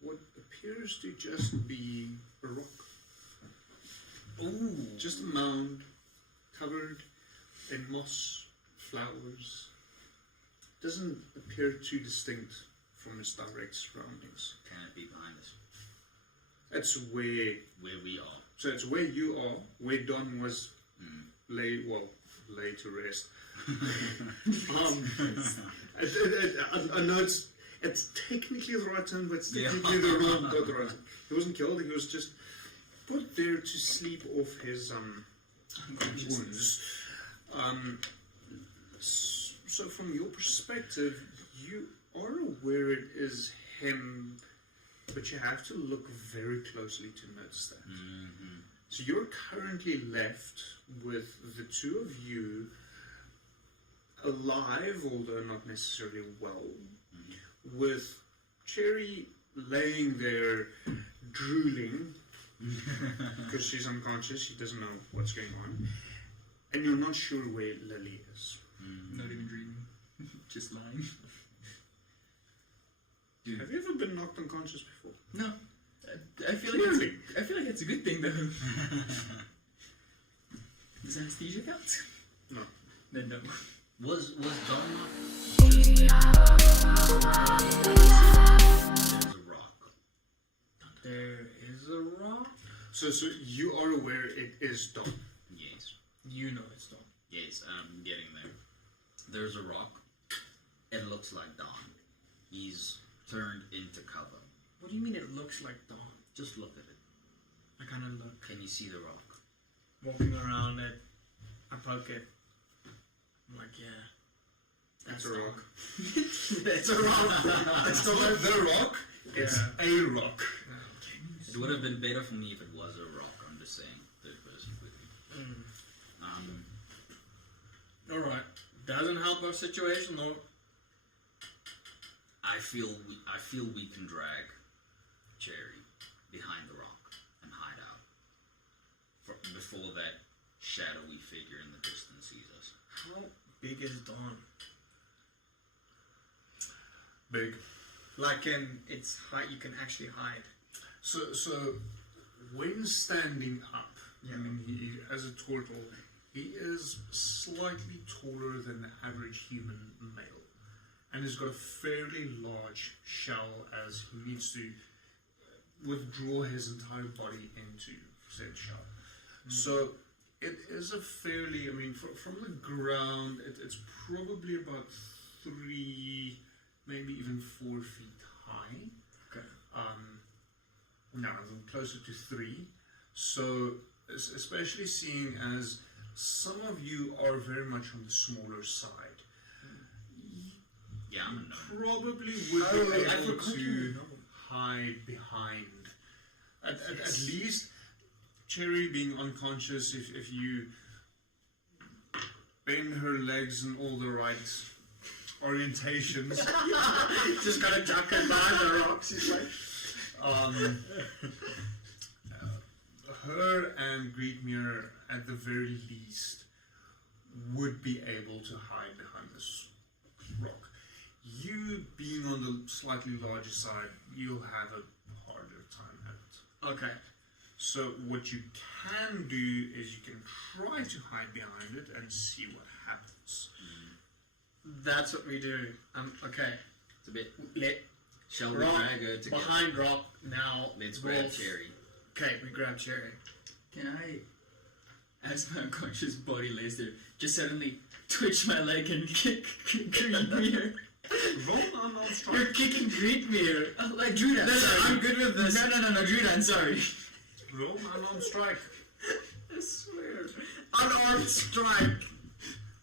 what appears to just be a rock. Ooh. Just a mound covered in moss, flowers. Doesn't appear too distinct from its direct surroundings. Can it be behind us? That's where, Where we are. so it's where you are, where Don was lay to rest. I know it's technically the right term, but it's technically the wrong, not the right term. He wasn't killed, he was just put there to sleep off his wounds. So from your perspective, you are aware it is him, but you have to look very closely to notice that. Mm-hmm. So you're currently left with the two of you alive, although not necessarily well, with Cherry laying there drooling because she's unconscious, she doesn't know what's going on, and you're not sure where Lily is. Not even dreaming. Just lying. Dude. Have you ever been knocked unconscious before? No. I feel like Really? I feel like it's a good thing though. Does anesthesia count? No. Then no. Was Don not? There's a rock. There is a rock. So you are aware it is Don. Yes. You know it's Don. Yes, I'm getting there. There's a rock. It looks like Don. He's turned into cover. What do you mean it looks like Don? Just look at it. I kind of look. Can you see the rock? Walking around it, I poke it. I'm like, yeah. That's a rock. It's a rock. It's not the rock, it's a rock. It would have been better for me if it was a rock. I'm just saying, third person quickly. Alright. Doesn't help our situation though. I feel we can drag Cherry behind the rock and hide out before that shadowy figure in the distance sees us. How big is Dawn? Big. Like in its height, you can actually hide. So when standing up, Yeah. I mean, he, as a turtle, he is slightly taller than the average human male, and he's got a fairly large shell as he needs to withdraw his entire body into said shell. So it is a fairly, I mean, from the ground, it's probably about 3, maybe even 4 feet high. Okay. No, closer to 3. So, especially seeing as some of you are very much on the smaller side, Yeah, I'm a gnome. probably would Oh, be I able forgot you to know. hide behind. At least, Cherry being unconscious, if you bend her legs in all the right orientations. Just gotta duck and behind the rocks. He's like, her and Greetmere, at the very least, would be able to hide behind this rock. You being on the slightly larger side, you'll have a harder time at it. Okay. So what you can do is you can try to hide behind it and see what happens. That's what we do. Okay. It's a bit. Let Shall we rock drag her together? behind rock now. Let's grab Wolf. Cherry. Okay, we grab Cherry. Can I, as my unconscious body lays there, just suddenly twitch my leg and kick Greetmere? Roll an unknown You're strike. kicking Greetmere. Like Druidan, No, sorry. I'm good with this. No, Druidan, sorry. Roll an unknown strike. I swear. Unarmed strike.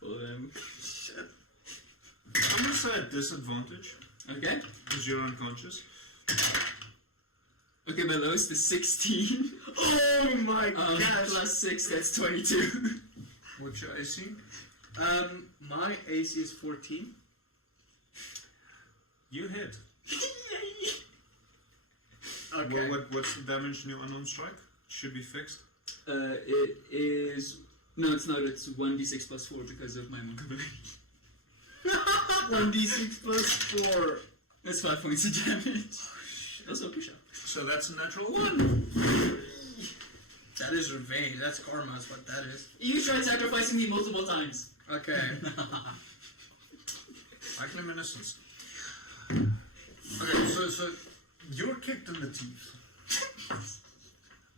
Well, I'm going to say at disadvantage, okay. because you're unconscious. Okay, my lowest is 16. Oh my gosh. Plus 6, that's 22. What's your AC? My AC is 14. You hit. Okay. What's the damage in your unknown strike? Should be fixed. It is... No, it's not. It's 1d6 plus 4 because of my monk ability. 1d6 plus 4. That's 5 points of damage. Also a push-up. So that's a natural 1. That is revenge. That's karma is what that is. You tried sacrificing me multiple times. Okay. I claim innocence. Okay, so you're kicked in the teeth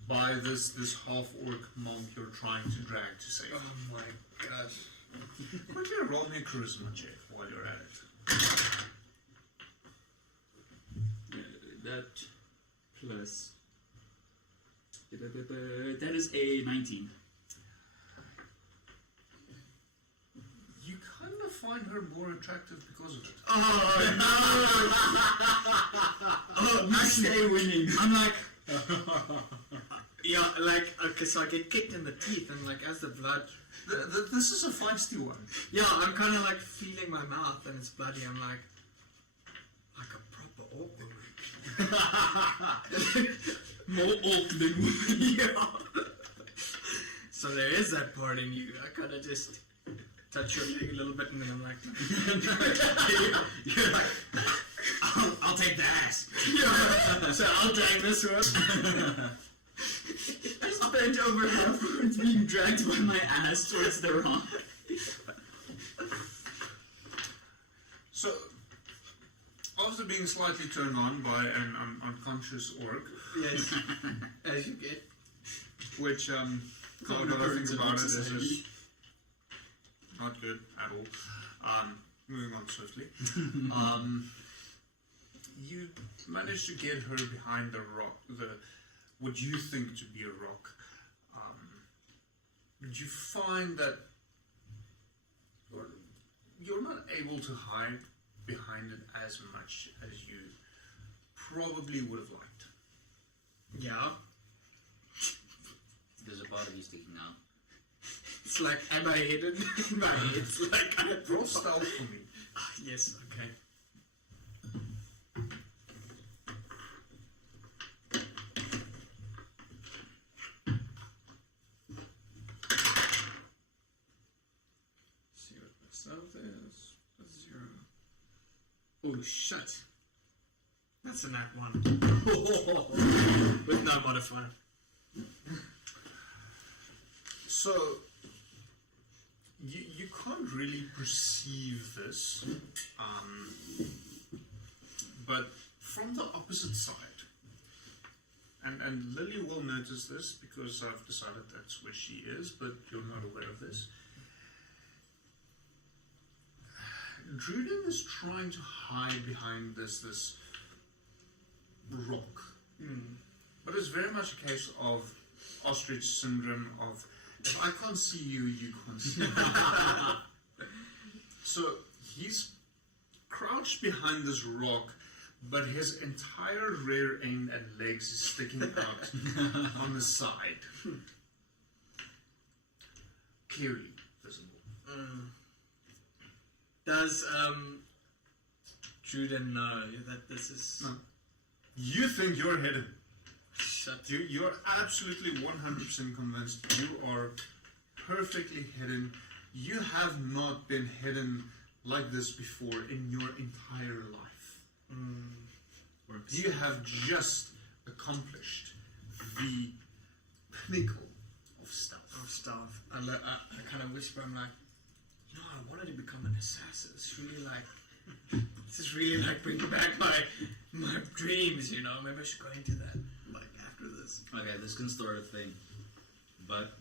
by this half-orc monk you're trying to drag to safety. Oh my gosh. Quickly roll me a charisma check while you're at it. That plus... That is a 19. You kind of find her more attractive because of it. Oh no! Oh, you stay winning. I'm like, yeah, like, okay, so I get kicked in the teeth, and like, as the blood, This is a feisty one. yeah, I'm kind of like feeling my mouth, and it's bloody. I'm like a proper orc. More orc than woman. Yeah. So there is that part in you. I kind of just touch your leg a little bit, and then I'm like, you're like, I'll take the ass. Yeah. So I'll take this one. I spent over half being dragged by my ass towards the rock. So, after being slightly turned on by an unconscious orc, Yes. As you get. which, now that I think about it, is not good at all. Moving on swiftly. You managed to get her behind the rock, what you think to be a rock. But you find that you're not able to hide behind it as much as you probably would have liked. Yeah. There's a part of you sticking out. It's like, am I hidden? It's like, Roll stealth for me. yes, okay. See what the stealth is. That's 0. Oh, shit. That's a nat 1. With no modifier. So, you can't really perceive this, but from the opposite side, and Lily will notice this because I've decided that's where she is, but you're not aware of this. Druiden is trying to hide behind this rock, but it's very much a case of ostrich syndrome of, if I can't see you, you can't see me. So he's crouched behind this rock, but his entire rear end and legs is sticking out on the side. Clearly visible. Does Druiden know that this is... No. You think you're hidden. Shut. You're absolutely 100% convinced. You are perfectly hidden. You have not been hidden like this before in your entire life. You have just accomplished the pinnacle of stealth. I kind of whisper, I'm like, you know, I wanted to become an assassin. It's really like, this is really like bringing back my dreams, you know. Maybe I should go into that, like, after this. Okay, this can start a thing, but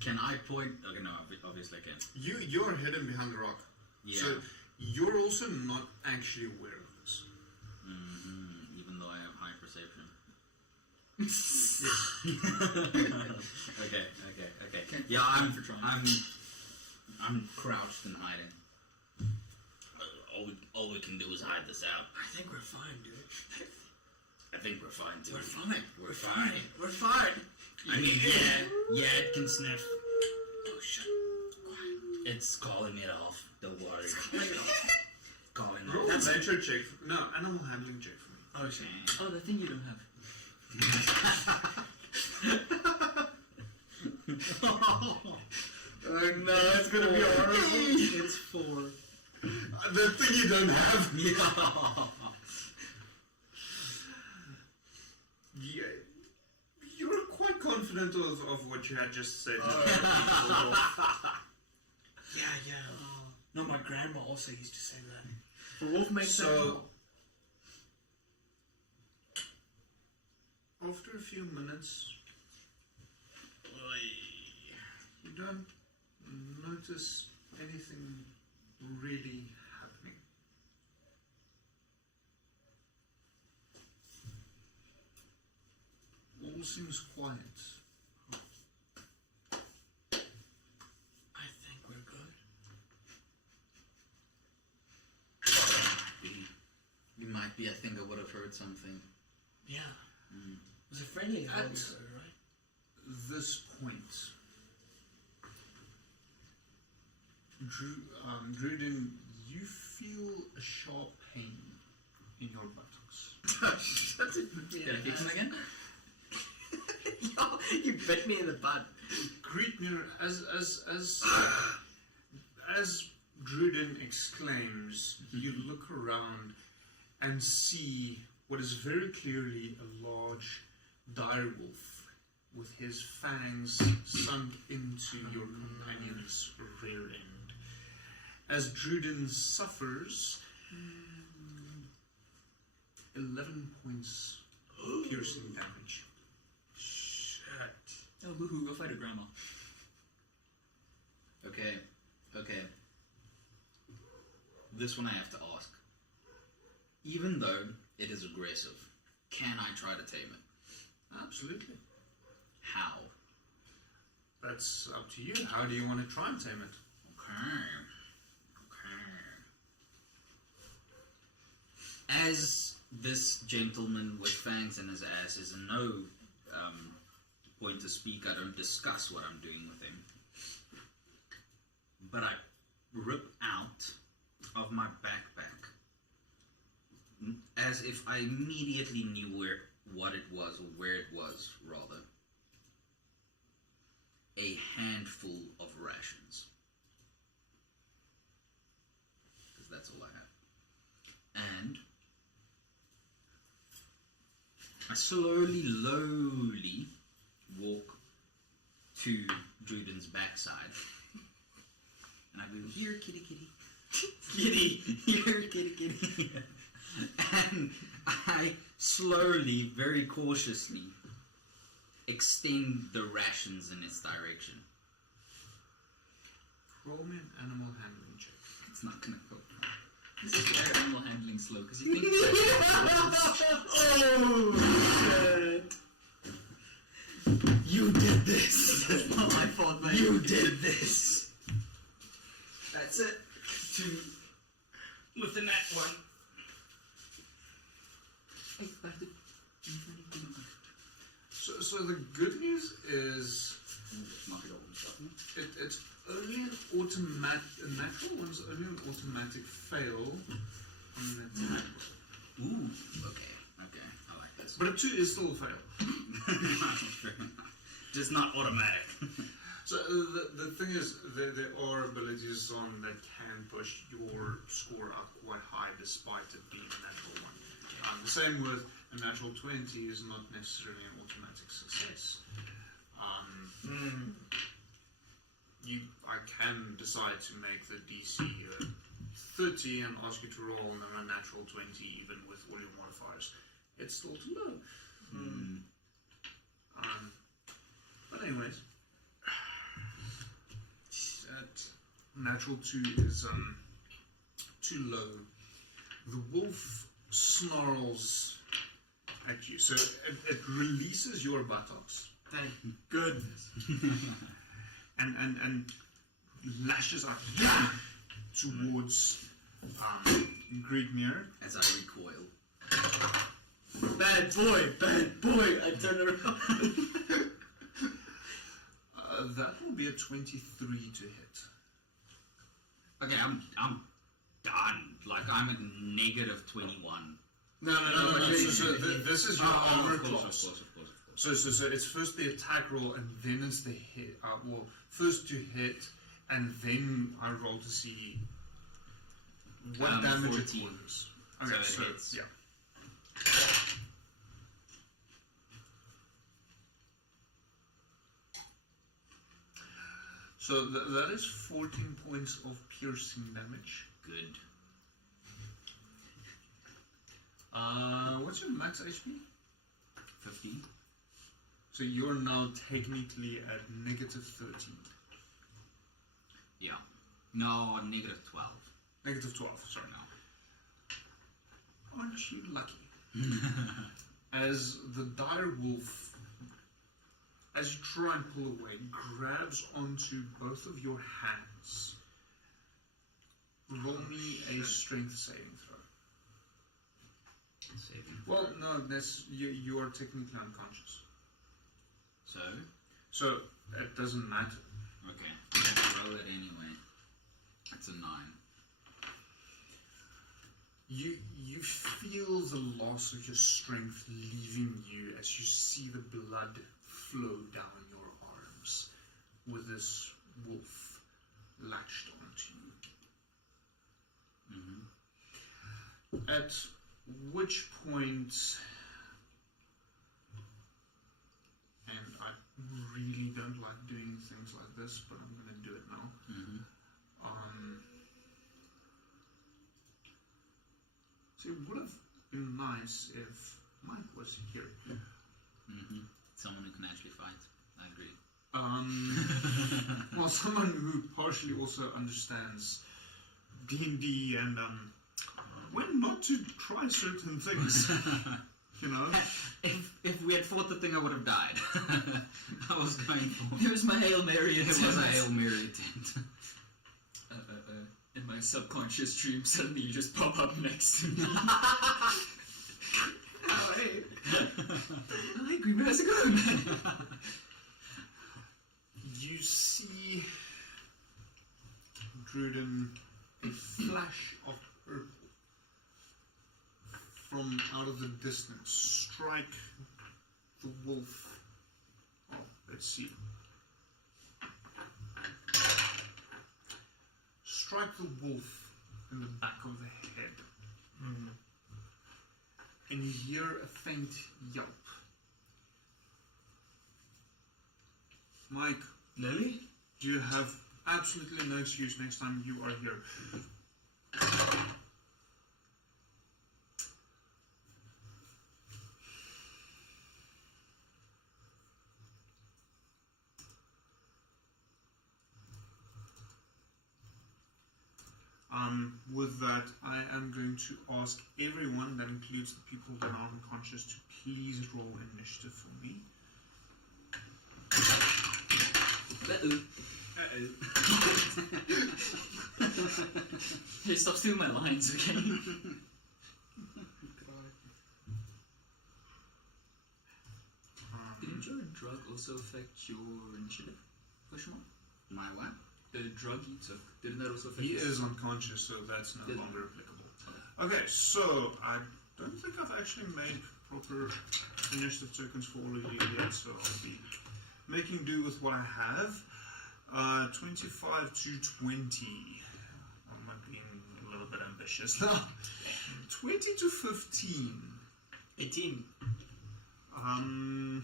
can I point? Okay, no, obviously I can. You're hidden behind the rock. Yeah. So you're also not actually aware of this. Even though I have high perception. Okay. Yeah, I'm crouched and hiding. All we can do is hide this out. I think we're fine, dude. I think we're fine too. We're fine. We're fine. We're fine. I mean, yeah, it can sniff. Oh, shut. Quiet. It's calling it off. Don't worry. Calling it Roll off. a nature check. No, animal handling check for me. Oh, shit. Oh, the thing you don't have. Oh, no, it's gonna be horrible. It's 4. The thing you don't have. Yeah. You're quite confident of what you had just said. Yeah. No, my grandma also used to say that. For wolf makes sense. So, after a few minutes, you don't notice anything really happening. All seems quiet. I think we're good. You might be. I think I would have heard something. Yeah. It was a friendly howdy, right? This point, Druden, you feel a sharp pain in your buttocks. Shut it. Can I fix him again? Yo, you bit me in the butt. Greetner, as Druden exclaims, you look around and see what is very clearly a large direwolf with his fangs sunk into your companion's rear end. As Druden suffers 11 points of piercing damage. Shit. Oh, woohoo, go fight a grandma. Okay. This one I have to ask. Even though it is aggressive, can I try to tame it? Absolutely. How? That's up to you. How do you want to try and tame it? Okay. As this gentleman with fangs in his ass is in no point to speak, I don't discuss what I'm doing with him. But I rip out of my backpack, as if I immediately knew what it was, or where it was, rather. A handful of rations. Because that's all I have. And I slowly walk to Druden's backside. And I go, here, kitty. Kitty, here, kitty. And I slowly, very cautiously, extend the rations in its direction. Roll me an animal handling check. It's not gonna go. This is why animal handling slow, because you think You did this. It's not my fault, mate. You did this. That's it. 2 with the nat 1. Hey, bastard. So the good news is Knock it over and stuff. it's only an automatic. A natural one's only an automatic fail on the attack. Ooh, okay, I like But a 2 is still a fail. Just not automatic. So the thing is, there are abilities on that can push your score up quite high despite it being a natural 1. The same with a natural 20 is not necessarily an automatic success. I can decide to make the DC 30 and ask you to roll a natural 20 even with all your modifiers. It's still too low. But anyways, that natural 2 is too low. The wolf snarls at you, so it releases your buttocks. Thank goodness. and lashes out towards Greedmere. As I recoil. Bad boy. I turn around. That will be a 23 to hit. Okay, I'm done. Like, I'm at negative 21. No. So this is your armor Of class. course. So it's first the attack roll and then it's the hit. Well, first to hit and then I roll to see what damage 14. it causes. Okay, So it hits. yeah. So that is 14 points of piercing damage. Good. What's your max HP? 15. So you're now technically at negative 13. Yeah. No, negative 12. Negative 12, sorry. No. Aren't you lucky? As the dire wolf, as you try and pull away, grabs onto both of your hands. Roll me a strength saving throw. Saving. Well, no, you are technically unconscious. So, it doesn't matter. okay. I'll roll it anyway. That's a 9. You feel the loss of your strength leaving you as you see the blood flow down your arms with this wolf latched onto you. Mm-hmm. At which point, and I really don't like doing things like this, but I'm going to do it now. Mm-hmm. So it would have been nice if Mike was here. Mm-hmm. Someone who can actually fight. I agree. Well, someone who partially also understands D&D and when not to try certain things, you know. If we had fought the thing, I would have died. I was going for. It was my Hail Mary It attempt. was a Hail Mary attempt. In my subconscious dream, suddenly you just pop up next to me. Oh, hey. Hi, Greenman, how's it going? You see, Druden, a flash of purple from out of the distance strike the wolf. Oh, let's see. Strike the wolf in the back of the head. And you hear a faint yelp. Mike, Lily? you have absolutely no excuse next time you are here. With that, I am going to ask everyone, that includes the people that are unconscious, to please roll initiative for me. Hey, stop stealing my lines, okay? Didn't your drug also affect your initiative? Question mark? My what? The drug you took, didn't that also affect He this? is unconscious, so that's no Good. longer applicable. Okay, so I don't think I've actually made proper initiative tokens for all of you yet, so I'll be making do with what I have. 25 to 20. I might be a little bit ambitious now. 20 to 15. 18. I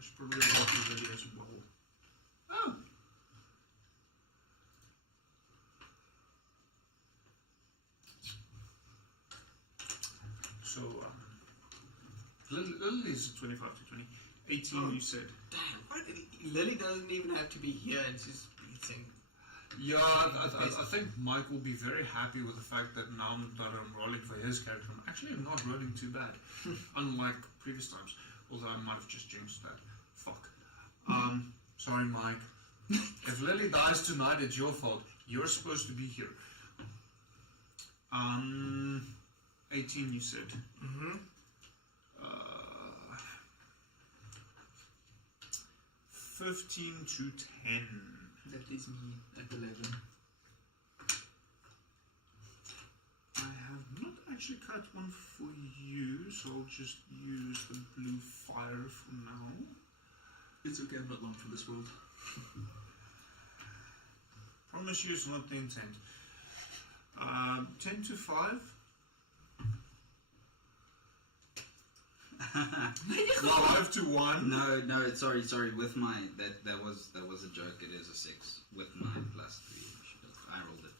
should probably roll for Lily as well. Oh. So, Lily's 25 to 20. 18, you said. Damn, why did Lily doesn't even have to be here and she's breathing. Yeah, I think Mike will be very happy with the fact that now that I'm rolling for his character, I'm actually not rolling too bad. Unlike previous times. Although I might have just jinxed that. Fuck. Sorry, Mike. If Lily dies tonight, it's your fault. You're supposed to be here. 18, you said. Mm-hmm. 15 to 10. That is me at 11. I have not actually cut one for you, so I'll just use the blue fire for now. It's okay, I'm not long for this world. Promise you it's not the intent. 10 to 5. 5 to 1. No, sorry. With my that was a joke. It is a 6 with 9 plus 3. I rolled a 3.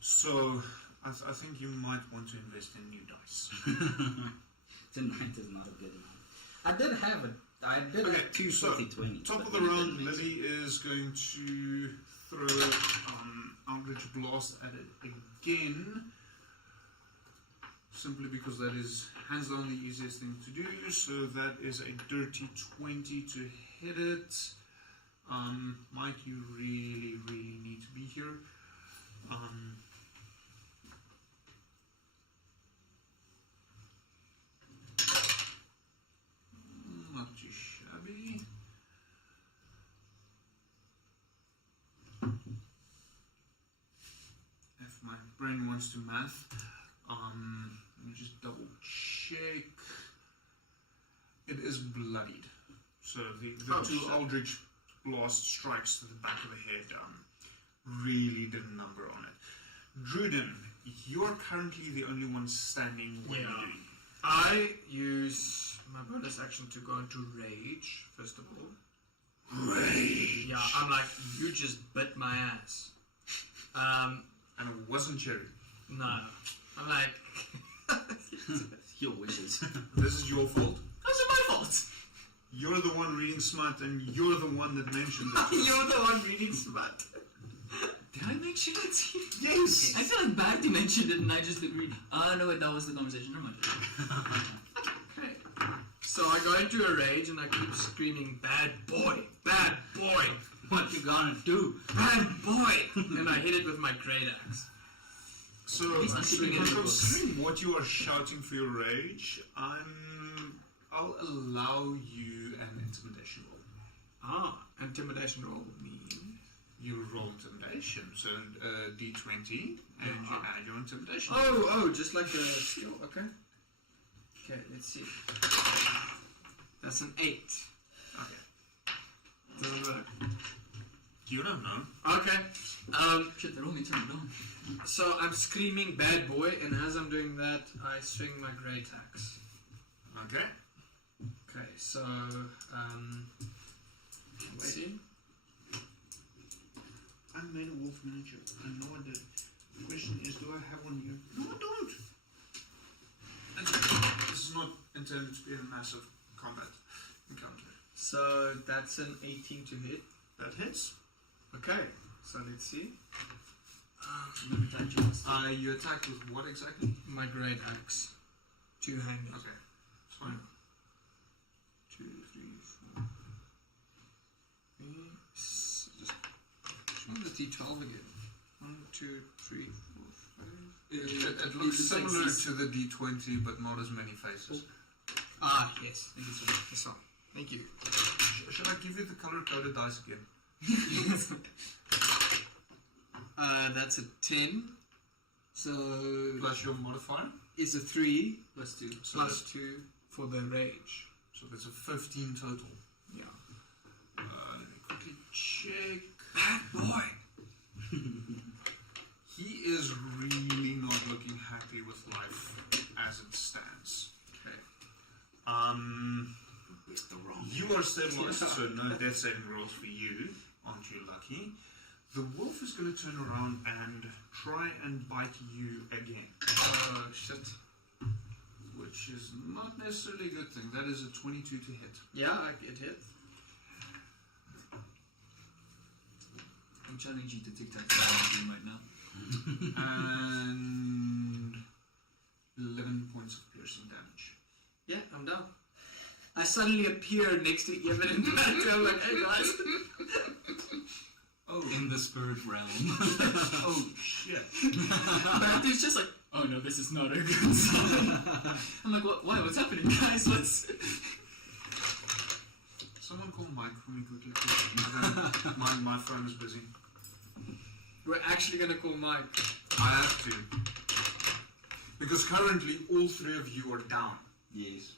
So I think you might want to invest in new dice. Tonight is not a good one. I did have a. I did Okay, have 2 so 20. top of the round, Lily is going to throw Eldritch Blast at it again. Simply because that is hands down the easiest thing to do. So that is a dirty 20 to hit it. Mike, you really need to be here. Not too shabby. If my brain wants to math. Let me just double check. It is bloodied. So the two Eldritch Blast strikes to the back of the head really did a number on it. Druden, you're currently the only one standing. What are you doing? I use my bonus action to go into rage, first of all. Rage! Yeah, I'm like, you just bit my ass. And it wasn't Cherry. No. I'm like, Your wishes. This is your fault. how's it my fault? You're the one reading smut, and you're the one that mentioned it. You're the one reading smut. Did I mention it? Yes! I feel like bad to mention it and I just didn't read. Oh no, wait, that was the conversation. Never mind. Okay. So I go into a rage and I keep screaming, bad boy, bad boy, What you gonna do? bad boy! And I hit it with my great axe. So, least I'm keeping it in the books. considering what you are shouting for your rage, I'll allow you an intimidation roll. Ah, intimidation roll would mean. You roll intimidation, so D20, and you add your intimidation. Oh, just like the skill, okay. Okay, let's see. That's an 8. Okay. Doesn't work. You don't know. Okay. Shit, they're only turned on. So I'm screaming bad boy, and as I'm doing that, I swing my great axe. Okay. Okay, so let's see. I made a wolf miniature. I know I did. The question is, do I have one here? No, I don't. And this is not intended to be a massive combat encounter. So that's an 18 to hit. That hits. Okay, so let's see. You attacked with what exactly? My great axe. 2 hangers. Okay, it's fine. 2, 3, 4. Just the D12 again. 1, 2, 3, 4, 5. It looks similar to the D20, but not as many faces. Ah, yes. Thank you, sir. Yes, sir. Thank you. Should I give you the color-coded dice again? That's a 10. So Plus your modifier? is a 3 Plus 2. plus 2 for the rage. So that's a 15 total. Yeah. Let me quickly check. Bad boy! He is really not looking happy with life as it stands. Okay. The wrong. You are stabilized, so no death saving rolls for you. Aren't you lucky? The wolf is going to turn around and try and bite you again. Oh, shit. Which is not necessarily a good thing. That is a 22 to hit. Yeah, it hits. I'm challenging you to tic-tac-toe right now. And 11 points of piercing damage. Yeah, I'm down. I suddenly appear next to Evan and Matthew. I'm like, hey guys. Oh, In the spirit realm. oh shit. Matthew's just like, Oh no, this is not a good sign. I'm like, what? Why? What's happening, guys? What's? Someone call Mike for me quickly. My phone is busy. We're actually gonna call Mike. I have to. Because currently all three of you are down. Yes.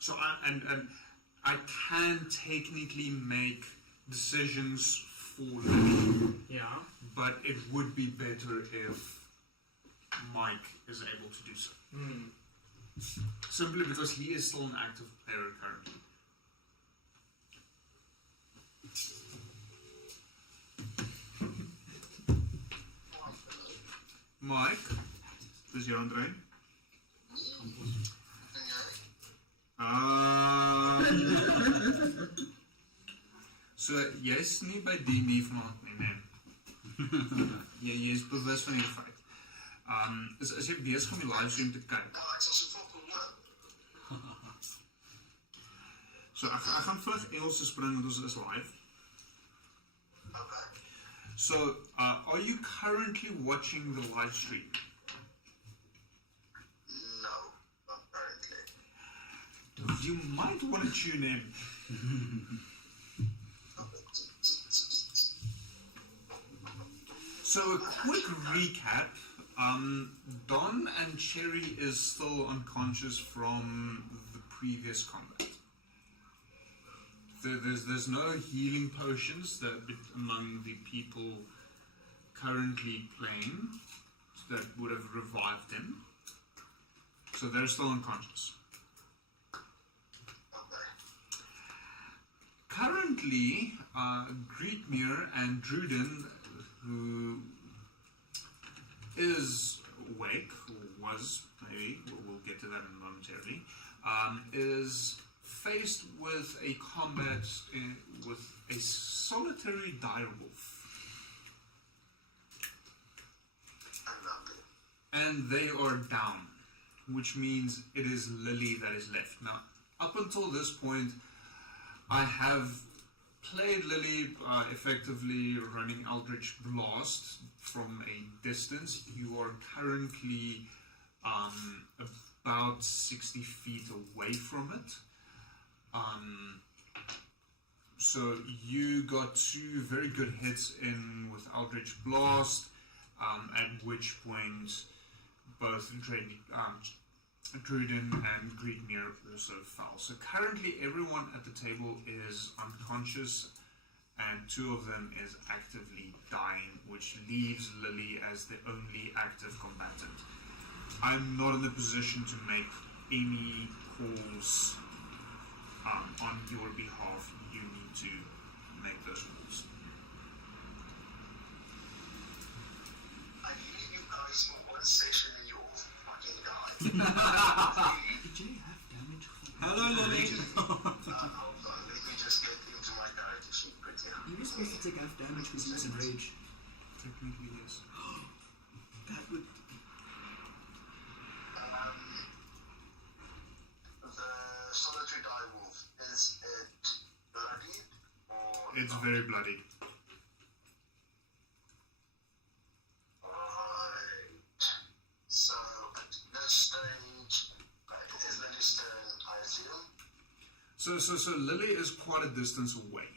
So I can technically make decisions for you, Yeah. but it would be better if Mike is able to do so. Simply because he is still an active player currently. Mike, dis jou André? So jy's nie by die nie vanaand nie, nee. Jy is bewus van die feit. Is jy besig om die livestream te kyk? So ek gaan vlug Engels spring want ons is live. So, are you currently watching the live stream? No, not currently. You might want to tune in. So a quick recap. Don and Cherry is still unconscious from the previous combat. There's no healing potions among the people currently playing that would have revived them. So they're still unconscious. Currently, Greetmere and Druden, who is awake, or was, maybe, we'll get to that momentarily, is faced with a combat with a solitary direwolf. And they are down, which means it is Lily that is left. Now, up until this point, I have played Lily effectively running Eldritch Blast from a distance. You are currently about 60 feet away from it. So you got two very good hits in with Eldritch Blast, at which point both Druden and Greetmere also fell. So currently everyone at the table is unconscious and two of them is actively dying, which leaves Lily as the only active combatant. I'm not in a position to make any calls on your behalf. You need to make those calls. I leave you guys for one session and you all fucking die. Did Jay have damage? Hello, Lily. Hold on, let me just get into my character sheet quickly. He was supposed to take half damage because he was in rage. Technically, yes. That would. The solitary direwolf, is it bloodied or It's not? very bloodied. Right. So at this stage, it is Lily's turn, I assume. So Lily is quite a distance away.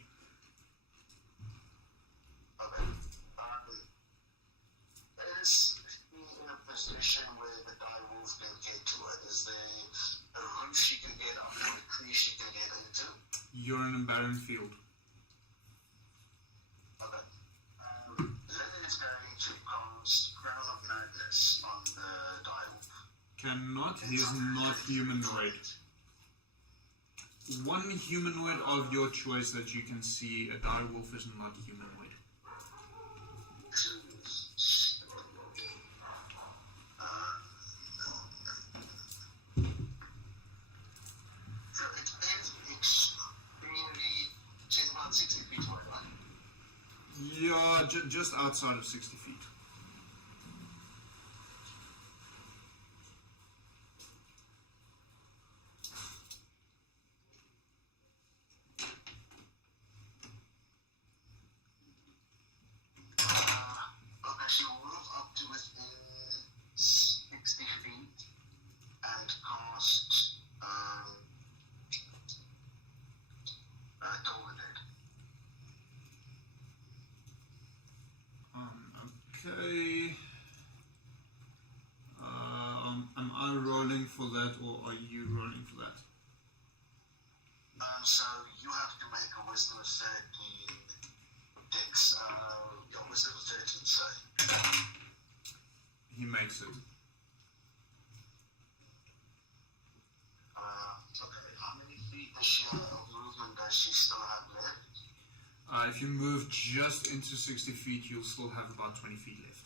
Okay. Is he in a position where the direwolf Is there a roof she can get up or a tree she can get into? You're in a barren field. Okay. Lily is going to cast Crown of Madness on the direwolf. Cannot. He is not humanoid. One humanoid of your choice that you can see. A direwolf is not humanoid. So it is extremely. She's about 60 feet away, right? Yeah, just outside of 60 feet. Okay, she'll move up to within 60 feet and cast Dominate. Okay. Am I rolling for that, or are you rolling for that? So you have to make a wisdom 13 dex. Your wisdom 13 save. He makes it. Okay, how many feet does she of movement does she still have left? If you move just into 60 feet, you'll still have about 20 feet left.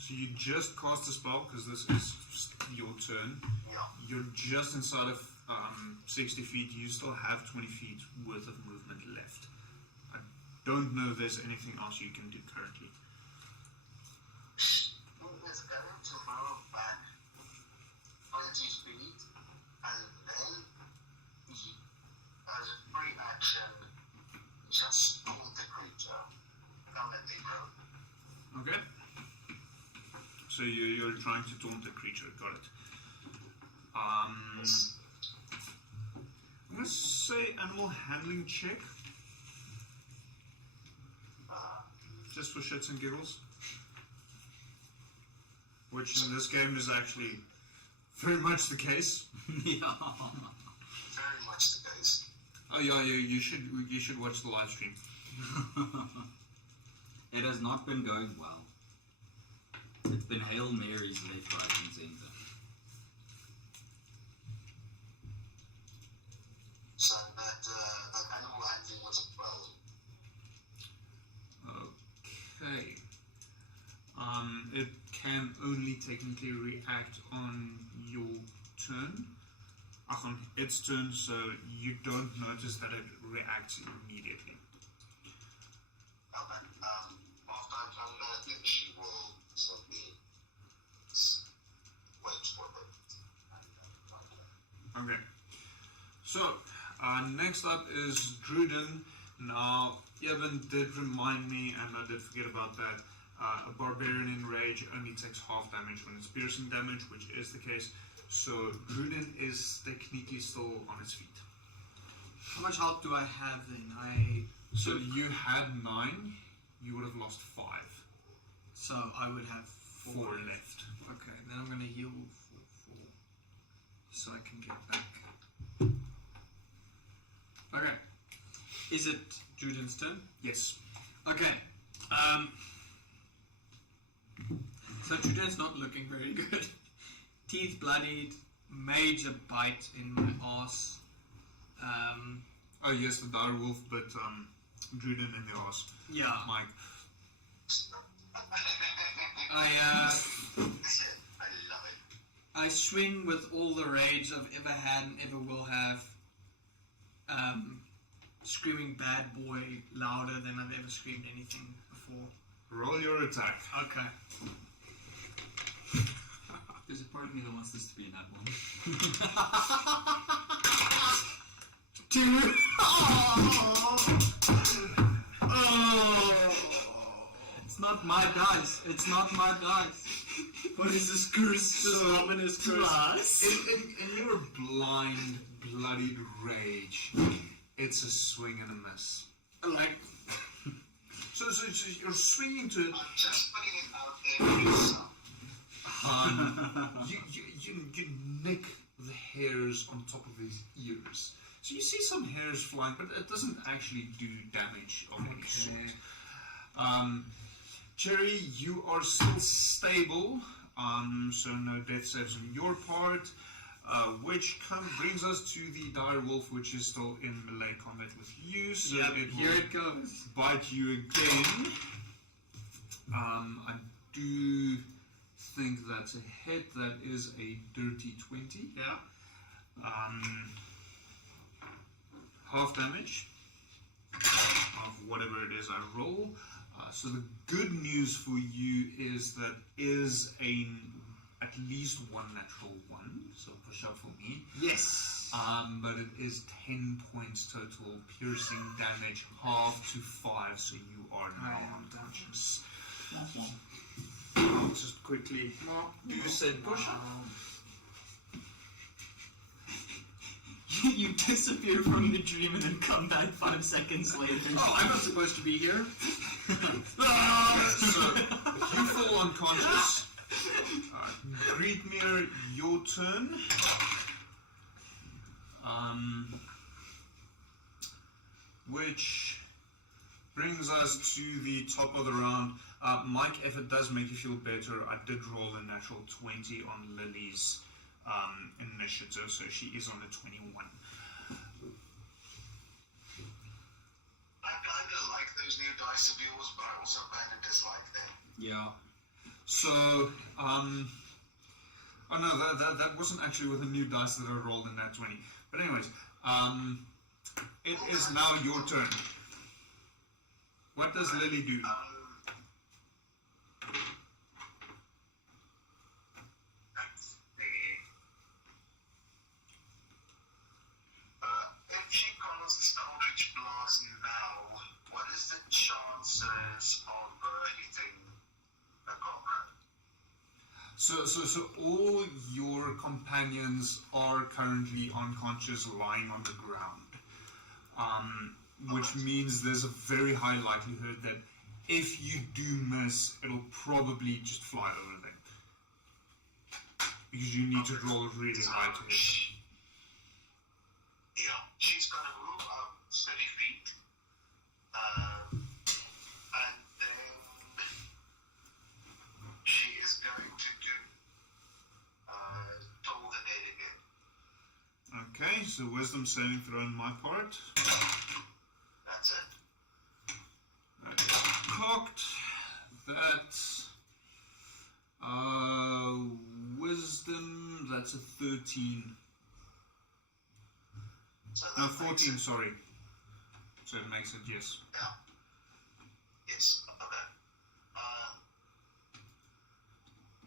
So you just cast a spell because this is your turn. Yeah. You're just inside of 60 feet. You still have 20 feet worth of movement left. I don't know if there's anything else you can do currently. She is going to move back 20 feet and then as a free action, just taunt the creature. Come at me, bro. Okay. So you're trying to taunt the creature. Got it. I'm gonna say animal handling check. Just for shits and giggles. Which in this game is actually very much the case. Yeah. Very much the case. Oh yeah, you should watch the live stream. It has not been going well. It's been Hail Marys left, right, and center. So that animal handling was a 12. Okay. It can only technically react on your turn. On its turn, so you don't notice that it reacts immediately. Okay. After I've done that, then she will simply wait for it. Okay. So, next up is Druden. Now, Evan did remind me, and I did forget about that. A barbarian in rage only takes half damage when it's piercing damage, which is the case. So, Druden is technically still on his feet. How much health do I have then? So, you had 9, you would have lost 5. So I would have 4 left. Okay, then I'm gonna heal for 4. So I can get back. Okay. Is it Juden's turn? Yes. Okay. So Juden's not looking very good. Teeth bloodied, major bite in my ass. Oh yes, the direwolf, but Druden in the arse. Yeah. Mike. I love it. I swing with all the rage I've ever had and ever will have. Screaming bad boy louder than I've ever screamed anything before. Roll your attack. Okay. There's a part of me that wants this to be an ad one. 2. Oh! It's not my dice. What is this curse? This ominous curse. Plus. In your blind, bloodied rage, it's a swing and a miss. Like, So you're swinging to it. I'm just putting it out there for yourself. You nick the hairs on top of his ears. So you see some hairs flying, but it doesn't actually do damage of any sort. Cherry, you are still stable, so no death saves on your part, which brings us to the dire wolf, which is still in melee combat with you, so here it goes. bite you again. I do think that's a hit. That is a dirty 20. Yeah. Half damage of whatever it is I roll. So the good news for you is that is at least one natural one, so push up for me. Yes. But it is 10 points total, piercing damage, half to 5, so you are now unconscious. I'll just quickly do said push up. You disappear from the dream and then come back 5 seconds later. Oh, I'm not supposed to be here. So you fall unconscious. Greetmere, your turn. Which brings us to the top of the round. Mike, if it does make you feel better, I did roll a natural 20 on Lily's initiative, so she is on the 21. I kind of like those new dice of yours, but I also kind of dislike them. Yeah. So, oh no, that wasn't actually with the new dice that I rolled in that 20. But anyways, it is now your turn. What does Lily do? If she casts Eldritch Blast now, what is the chances of hitting the goblin? So all your companions are currently unconscious, lying on the ground, which means there's a very high likelihood that if you do miss, it'll probably just fly over them, because you need to roll really high to hit. Yeah, she's going to move up 30 feet, and then she is going to do Toll the Dead again. Okay, so wisdom saving throw on my part. That's it. That is cocked. That's wisdom. That's a 13. So No, that 14. makes it- Sorry. So it makes it yes. Yeah. Yes, okay.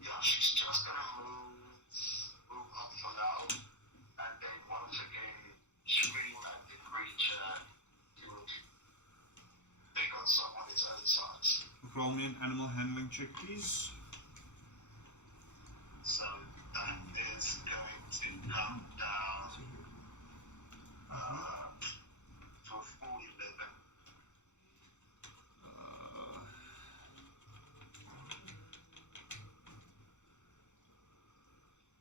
Yeah, she's just going to move up for now, and then once again scream at the creature to take on someone its own size. Roll me an animal handling check, please. So that is going to come down to a full 11.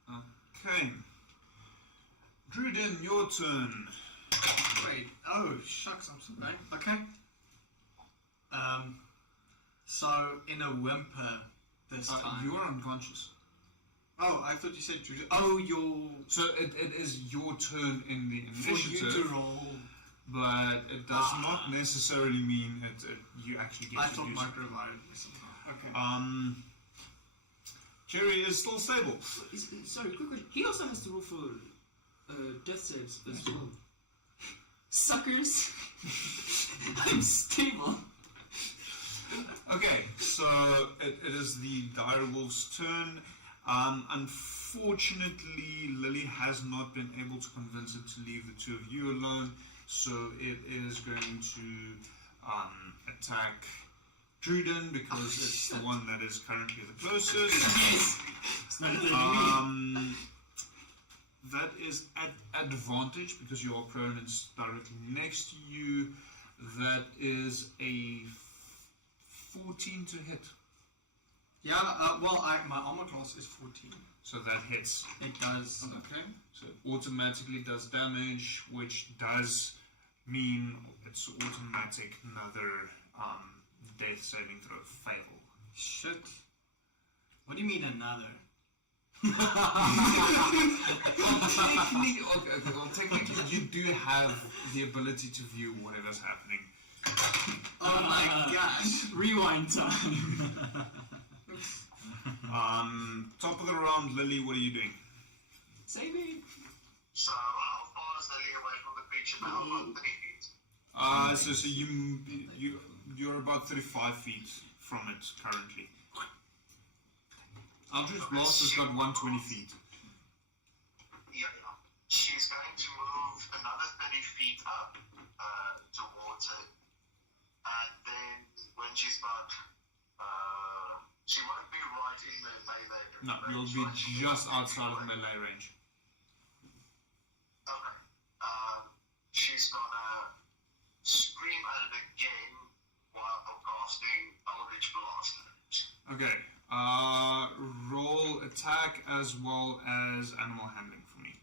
Okay. Druden, your turn. Wait. Oh, shucks, I'm so bad. Okay. So in a whimper this time. You are unconscious. Oh, I thought you said Judy. Oh, you're So it is your turn in the for you initiative, to roll. but it does not necessarily mean you actually get I to thought use Mike it. reminded me somehow. Okay. Jerry is still stable. Sorry, quick question. He also has to roll for death saves as well. Suckers! I'm stable. Okay, so it is the dire wolf's turn. Unfortunately, Lily has not been able to convince it to leave the two of you alone, so it is going to attack Druden, because it's the one that is currently the closest. Yes! It's not a That is at advantage because you are prone and it's directly next to you. That is a 14 to hit. Yeah, my armor class is 14. So that hits. It does. Okay. So it automatically does damage, which does mean it's automatic another death saving throw fail. Shit. What do you mean another? Technically, you do have the ability to view whatever's happening. Oh my gosh. Rewind time. Top of the round, Lily, what are you doing? Saving. So how far is Lily away from the creature now? About 3 feet. So you're about 35 feet from it currently. Eldritch Blast has got 120 feet. Yeah. She's going to move another 30 feet up towards it. And then when she's about... she won't be right in the melee range. No, you'll be just outside of melee range. Okay. She's gonna scream at it again while casting Eldritch Blast. Okay. Roll attack as well as animal handling for me.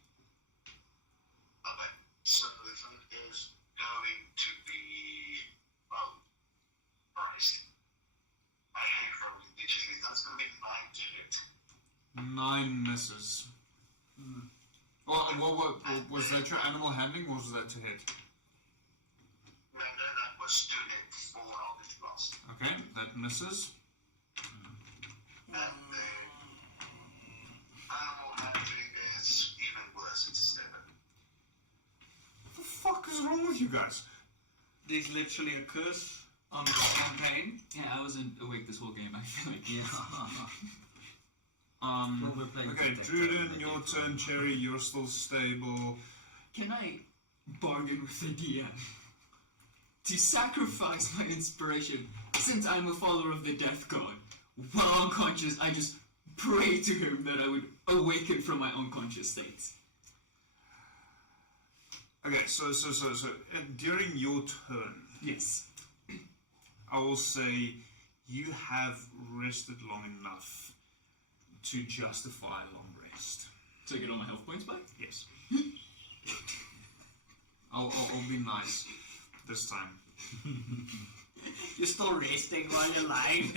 Okay. So if it is going to be... Oh, Christ. I hate rolling digitally. That's going to be 9 to hit. 9 misses. What was that your animal handling or was that to hit? No, that was to hit for Eldritch Blast. Okay, that misses. And then animal handling is even worse. It's 7. What the fuck is wrong with you guys? There's literally a curse on the campaign. Yeah, I wasn't awake this whole game, I feel like. Well, we're playing Okay, Detective Druden, and your turn. Cherry, you're still stable. Can I bargain with the DM to sacrifice my inspiration, since I'm a follower of the death god? While unconscious, I just pray to him that I would awaken from my unconscious states. Okay, so during your turn, Yes. I will say you have rested long enough to justify a long rest. So I get all my health points back? Yes. I'll be nice this time. You're still resting while you're lying.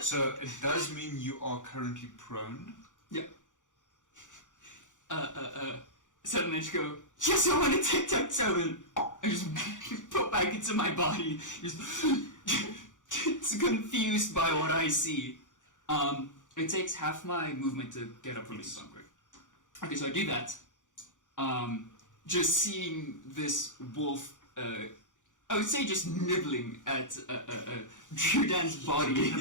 So it does mean you are currently prone. Yep. Suddenly I just go, yes, I want to tic-tac-toe, and I just put back into my body. Just it's confused by what I see. It takes half my movement to get up from this song. Okay, so I do that. Just seeing this wolf, I would say just nibbling at Drudan's body.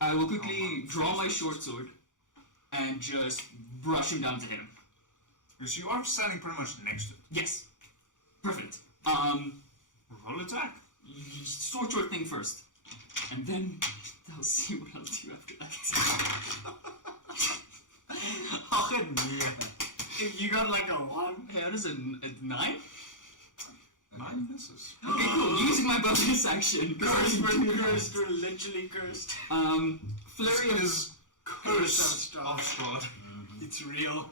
I will quickly draw my short sword and just brush him down to hit him. Because you are standing pretty much next to it. Yes. Perfect. Roll attack. Short thing first. And then I'll see what I'll do after that. Oh, if you got like a 1. Hey, that is a 9? 9 misses. Okay, cool. Using my bonus action. Cursed, we're literally cursed. Flurry of... Curse of Strahd. It's real.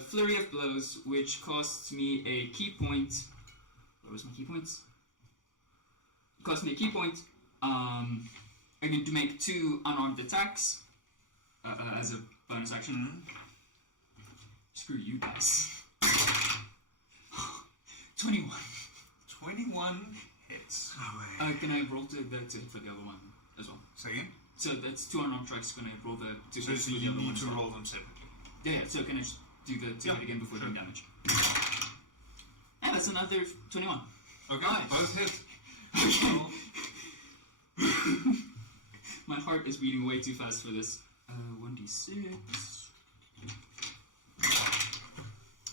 Flurry of blows, which costs me a key point. Where was my key points? It costs me a key point. I'm going to make 2 unarmed attacks as a bonus action. Screw you guys. 21. 21 hits. Can I roll to hit for the other one as well? Say again? So that's 2 unarmed strikes. Can I roll the 2 So hits for the you other one? need to roll them separately. Yeah, so can I just do the 2 hit again before doing damage? Yeah, that's another 21. Okay, Nice. both hit. My heart is beating way too fast for this. 1d6.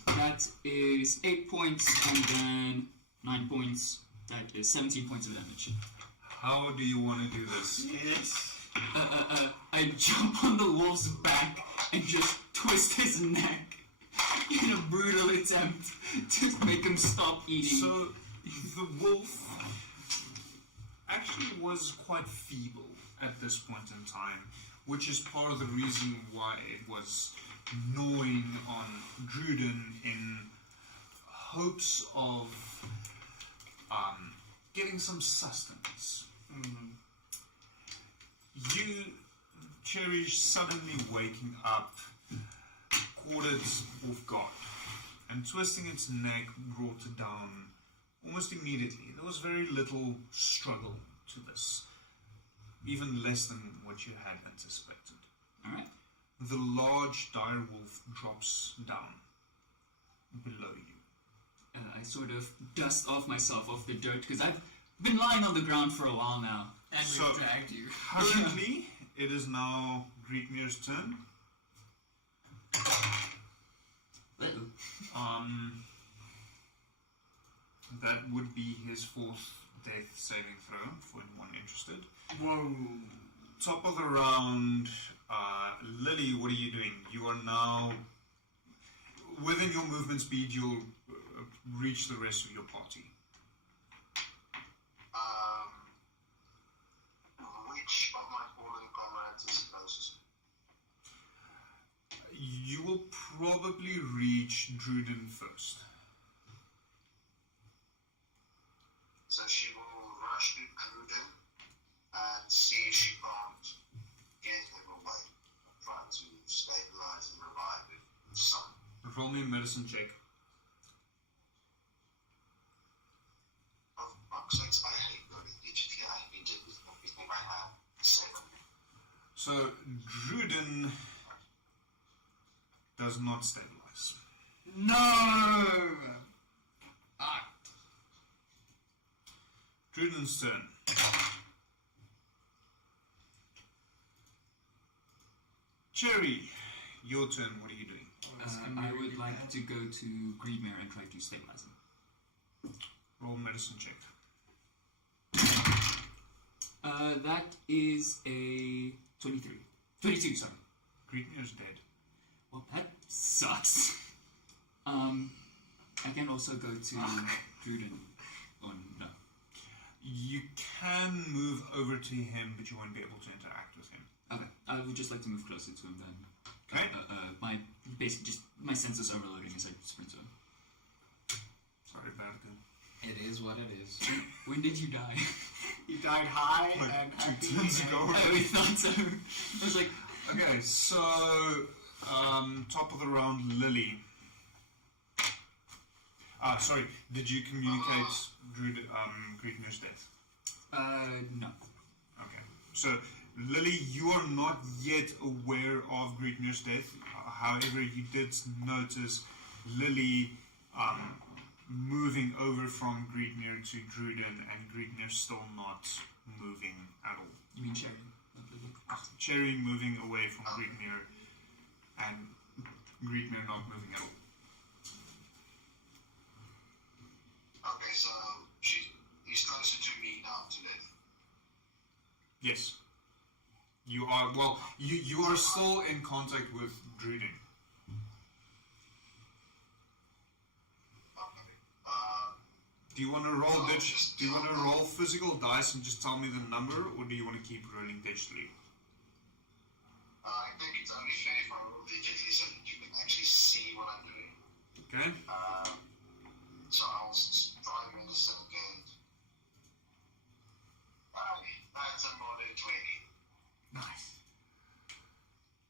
That is 8 points, and then 9 points. That is 17 points of damage. How do you want to do this? Yes. I jump on the wolf's back and just twist his neck in a brutal attempt to make him stop eating. So, the wolf actually was quite feeble at this point in time, which is part of the reason why it was gnawing on Druden in hopes of getting some sustenance. You, Cherish, suddenly waking up, caught it off guard, and twisting its neck brought it down almost immediately. There was very little struggle to this, even less than what you had anticipated. Alright. The large dire wolf drops down below you. I sort of dust off myself off the dirt because I've been lying on the ground for a while now. And So- we've dragged you. Currently, it is now Greetmir's turn. That would be his fourth death saving throw for anyone interested. Whoa. Top of the round, Lily, what are you doing? You are now within your movement speed. You'll reach the rest of your party. Which of my fallen comrades is closest? You will probably reach Druden first. So she will rush to Druden and see if she can't get him away. Try to stabilize and revive him with some. Roll me a medicine check. Oh, fuck's sakes, I hate going digitally. I hate it with everything I have. 7. So Druden does not stabilize. No! Druden's turn. Cherry, your turn. What are you doing? I would like to go to Greedmere and try to stabilize him. Roll medicine check. That is a 23. 22, sorry. Greetmir's dead. Well, that sucks. I can also go to Druden. Oh, no. You can move over to him, but you won't be able to interact with him. Okay, I would just like to move closer to him then. Okay. My basically just my senses overloading as I sprint to him. Sorry about it. It is what it is. When did you die? He died high Like and 2 happy. turns ago. Oh, we thought so. I was like, Okay, so top of the round, Lily. Sorry, did you communicate Greetmir's death? no. Okay, so Lily, you are not yet aware of Greetmir's death. However, you did notice Lily moving over from Greetmir to Druden, and Greetmir still not moving at all. You mean Cherry? Cherry moving away from Greetmir, and Greetmir not moving at all. Okay, so he's closer to me now today. Yes. You are, well, you are still in contact with Druden. Do you want to roll do you want to roll physical dice and just tell me the number, or do you want to keep rolling digitally? I think it's only fair if I roll digitally so that you can actually see what I'm doing. Okay. So I'll try medicine again. That's a modern 20. Nice.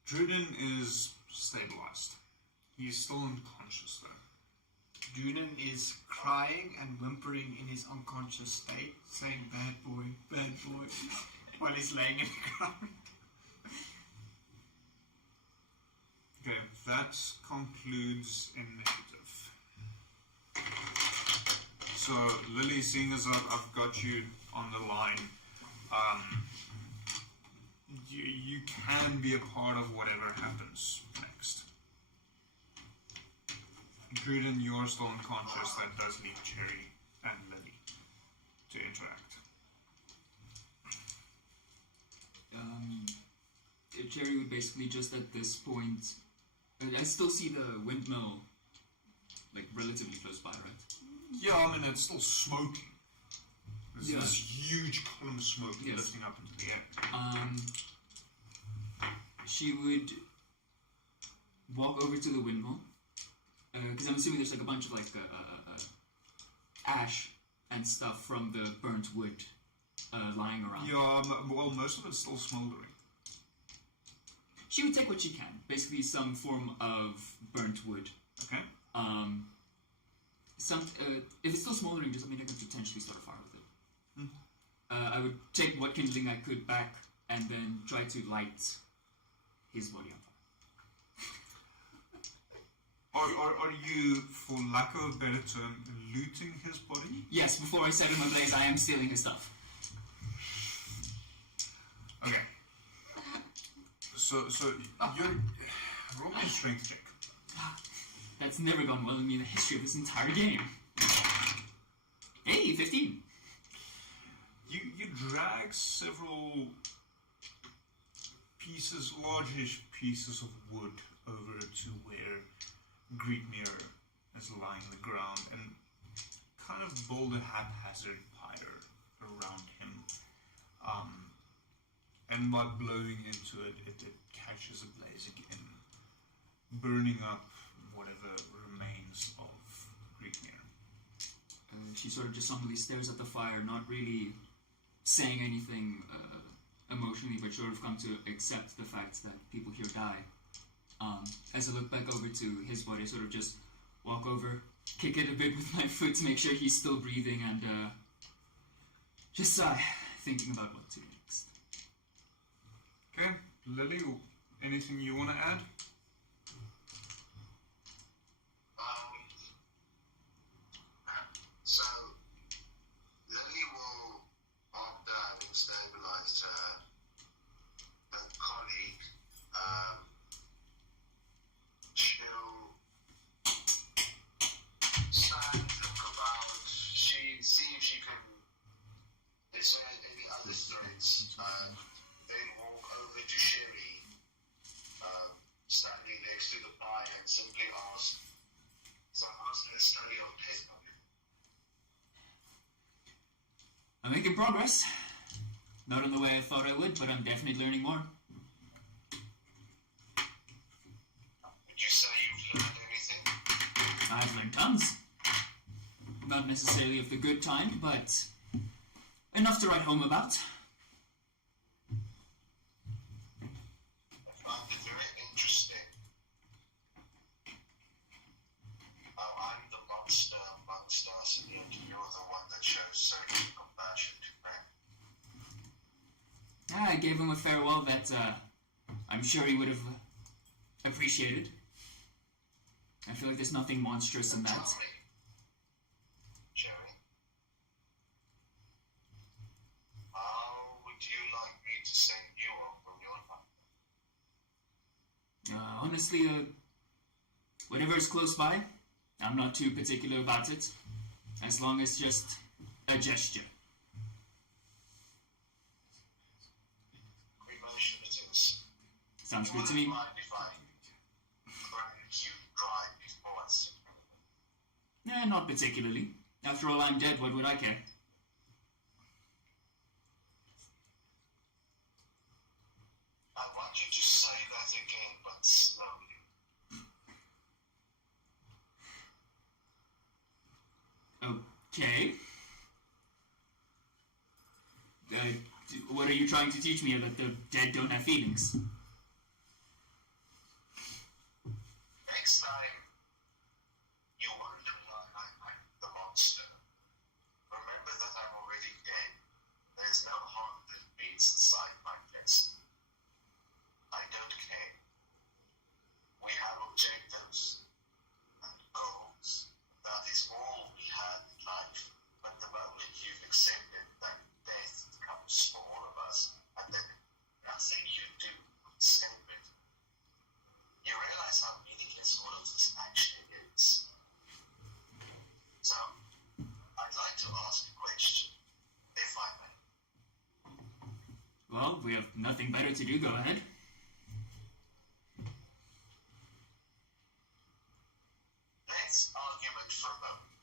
Druden is stabilized. He's still unconscious though. Dunan is crying and whimpering in his unconscious state, saying bad boy, while he's laying in the ground. Okay, that concludes initiative. So, Lily, seeing as I've got you on the line, you can be a part of whatever happens next. Druden, you're still unconscious. That does leave Cherry and Lily to interact. Cherry would basically just at this point. I still see the windmill, like relatively close by, right? Yeah, I mean, it's still smoking. There's Yeah. this huge column of smoke Yes. lifting up into the air. She would walk over to the windmill, because I'm assuming there's like a bunch of like ash and stuff from the burnt wood lying around. Yeah, well, most of it's still smoldering. She would take what she can, basically some form of burnt wood. Okay. If it's still smoldering, does that mean I can potentially start a fire with it? I would take what kindling I could back and then try to light his body on fire. Are you, for lack of a better term, looting his body? Yes, before I set him ablaze, I am stealing his stuff. Okay. So you're roll me a strength check. That's never gone well in me in the history of this entire game. Hey, 15. You drag several pieces, largish pieces of wood over to where Greetmere is lying on the ground and kind of build a haphazard pyre around him. And by blowing into it, it catches ablaze again, burning up whatever remains of Greetmere. She sort of just somberly stares at the fire, not really saying anything emotionally, but sort of come to accept the fact that people here die. As I look back over to his body, I sort of just walk over, kick it a bit with my foot to make sure he's still breathing, and just sigh, thinking about what to do next. Okay, Lily, anything you want to add? So, Lily will, after having stabilized her colleague, she'll stand, look about, see if she can discern any other threats, then walk over to Sherry, standing next to the pie, and simply ask, so how's the study of death coming? I'm making progress. Not in the way I thought I would, but I'm definitely learning more. Would you say you've learned anything? I've learned tons. Not necessarily of the good kind, but enough to write home about. I found it very interesting. I'm the monster amongst us, and yet you're the one that shows certain compassion to men. I gave him a farewell that I'm sure he would have appreciated. I feel like there's nothing monstrous in that. Tell me, Jerry, how would you like me to send you off on your life? Honestly, whatever is close by, I'm not too particular about it, as long as just a gesture. Emotion it is. Sounds good to me. Mind if I grant you drive before us? Not particularly. After all, I'm dead, what would I care? I want you to say that again, but slowly. Okay. What are you trying to teach me, that the dead don't have feelings? Next time you wonder why I'm the monster, remember that I'm already dead. There's no heart that beats inside my chest. I don't care. We have objectives and goals. That is all we have in life. But the moment you've accepted that death comes for all of us, and then nothing you do would nothing better to do, go ahead. Let's argument for a moment.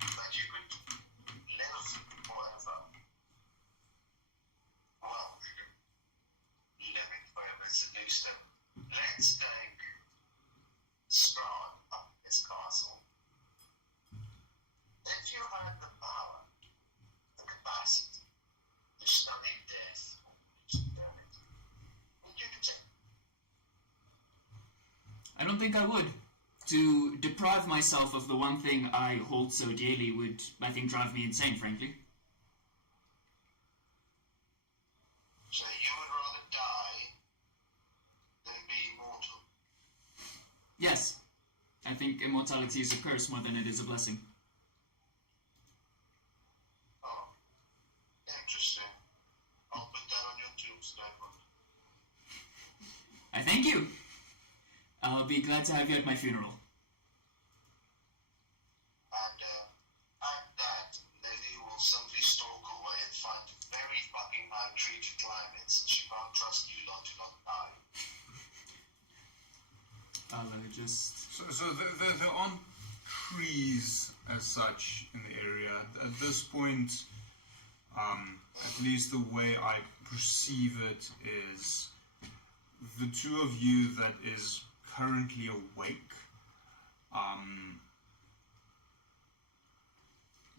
That you could live forever. Well, living forever is a new step. Let's take Strahd up his castle. If you had the power, the capacity to study death, to do it, would you do it? I don't think I would. To deprive myself of the one thing I hold so dearly would, I think, drive me insane, frankly. So you would rather die than be immortal? Yes. I think immortality is a curse more than it is a blessing. Oh, interesting. I'll put that on your tombstone. I thank you. I'll be glad to have you at my funeral. And at that, Lily will simply stalk away and find a very fucking high tree to climb in, since she won't trust you lot to not die. I'll just... So there aren't trees as such in the area. At this point, at least the way I perceive it is the two of you that is currently awake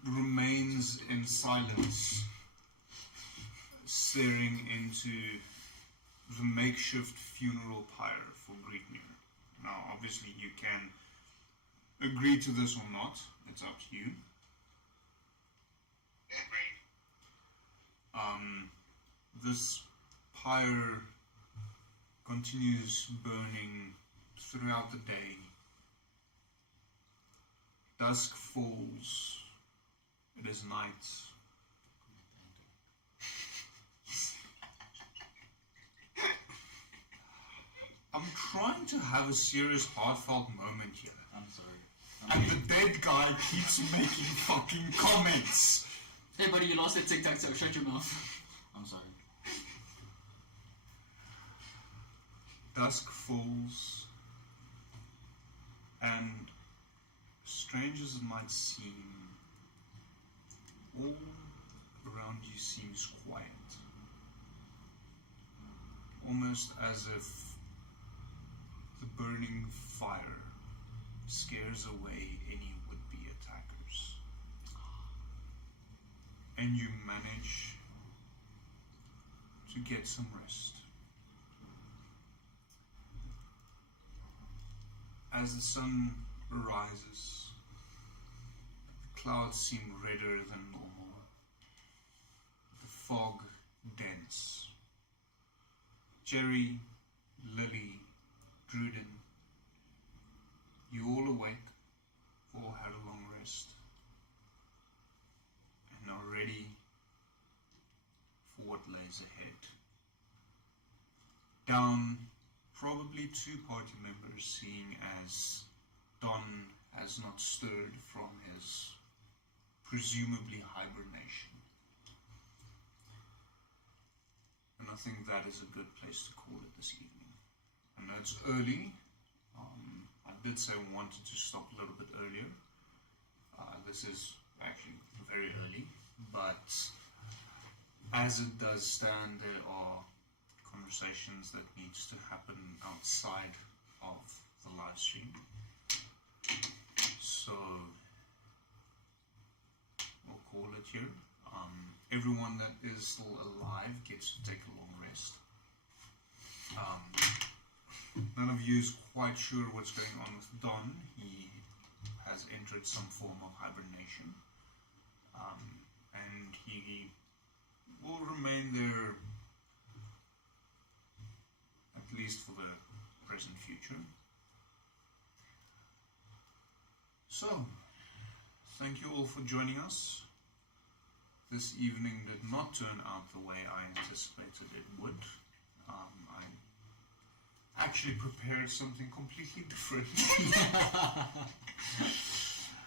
remains in silence, staring into the makeshift funeral pyre for Greetmere. Now, obviously, you can agree to this or not. It's up to you. This pyre continues burning throughout the day. Dusk falls. It is night. I'm trying to have a serious, heartfelt moment here. I'm sorry. And the dead guy keeps making fucking comments. Hey buddy, you lost it, tic-tac-toe, shut your mouth. I'm sorry. Dusk falls, and strange as it might seem, all around you seems quiet. Almost as if the burning fire scares away any would-be attackers. And you manage to get some rest. As the sun rises, the clouds seem redder than normal. The fog dense. Jerry, Lily, Druden, you all awake, all had a long rest, and are ready for what lays ahead. Down, probably two party members, seeing as Don has not stirred from his presumably hibernation. And I think that is a good place to call it this evening. I know it's early. I did say I wanted to stop a little bit earlier. This is actually very early, but as it does stand, there are conversations that needs to happen outside of the live stream. So we'll call it here. Everyone that is still alive gets to take a long rest. None of you is quite sure what's going on with Don. He has entered some form of hibernation, and he will remain there at least for the present future. So, thank you all for joining us. This evening did not turn out the way I anticipated it would. I actually prepared something completely different.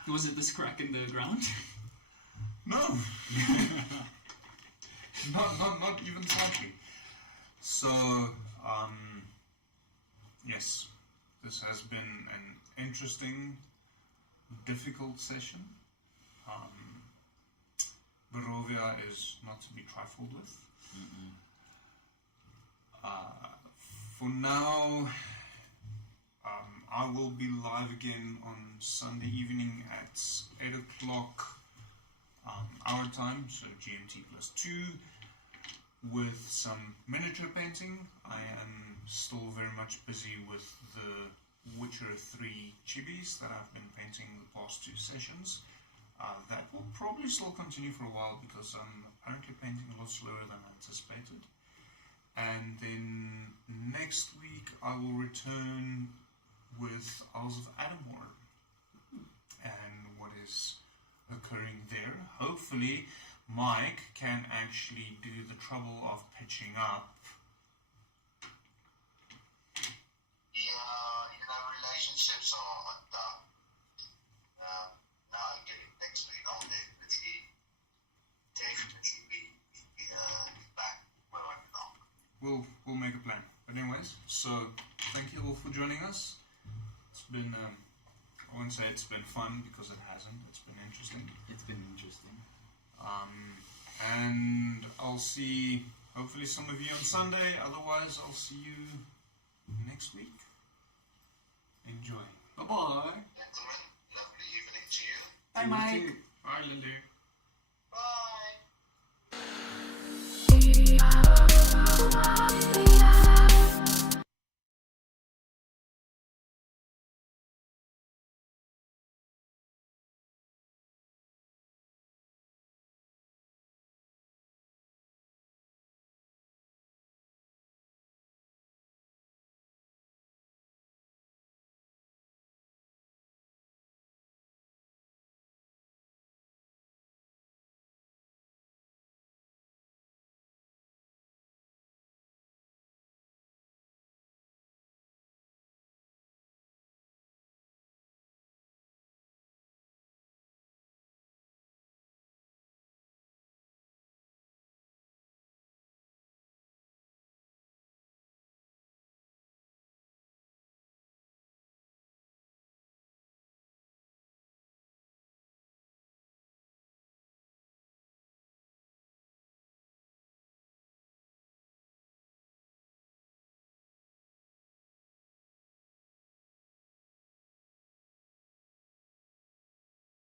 Was it this crack in the ground? No! not even slightly. So, yes, this has been an interesting, difficult session. Barovia is not to be trifled with. For now, I will be live again on Sunday evening at 8 o'clock our time, so GMT +2, with some miniature painting. I am still very much busy with the Witcher 3 chibis that I've been painting the past 2 sessions. That will probably still continue for a while because I'm apparently painting a lot slower than anticipated. And then next week I will return with Isles of Adamore and what is occurring there. Hopefully Mike can actually do the trouble of pitching up. Relationships are now I'm getting next week all day. It's definitely be back where I belong. We'll make a plan. But anyways, so thank you all for joining us. It's been I won't say it's been fun because it hasn't. It's been interesting. It's been interesting. And I'll see hopefully some of you on Sunday. Otherwise, I'll see you next week. Enjoy. Bye-bye. Gentlemen, lovely evening to you. Bye, Mike. Bye, Lily. Bye.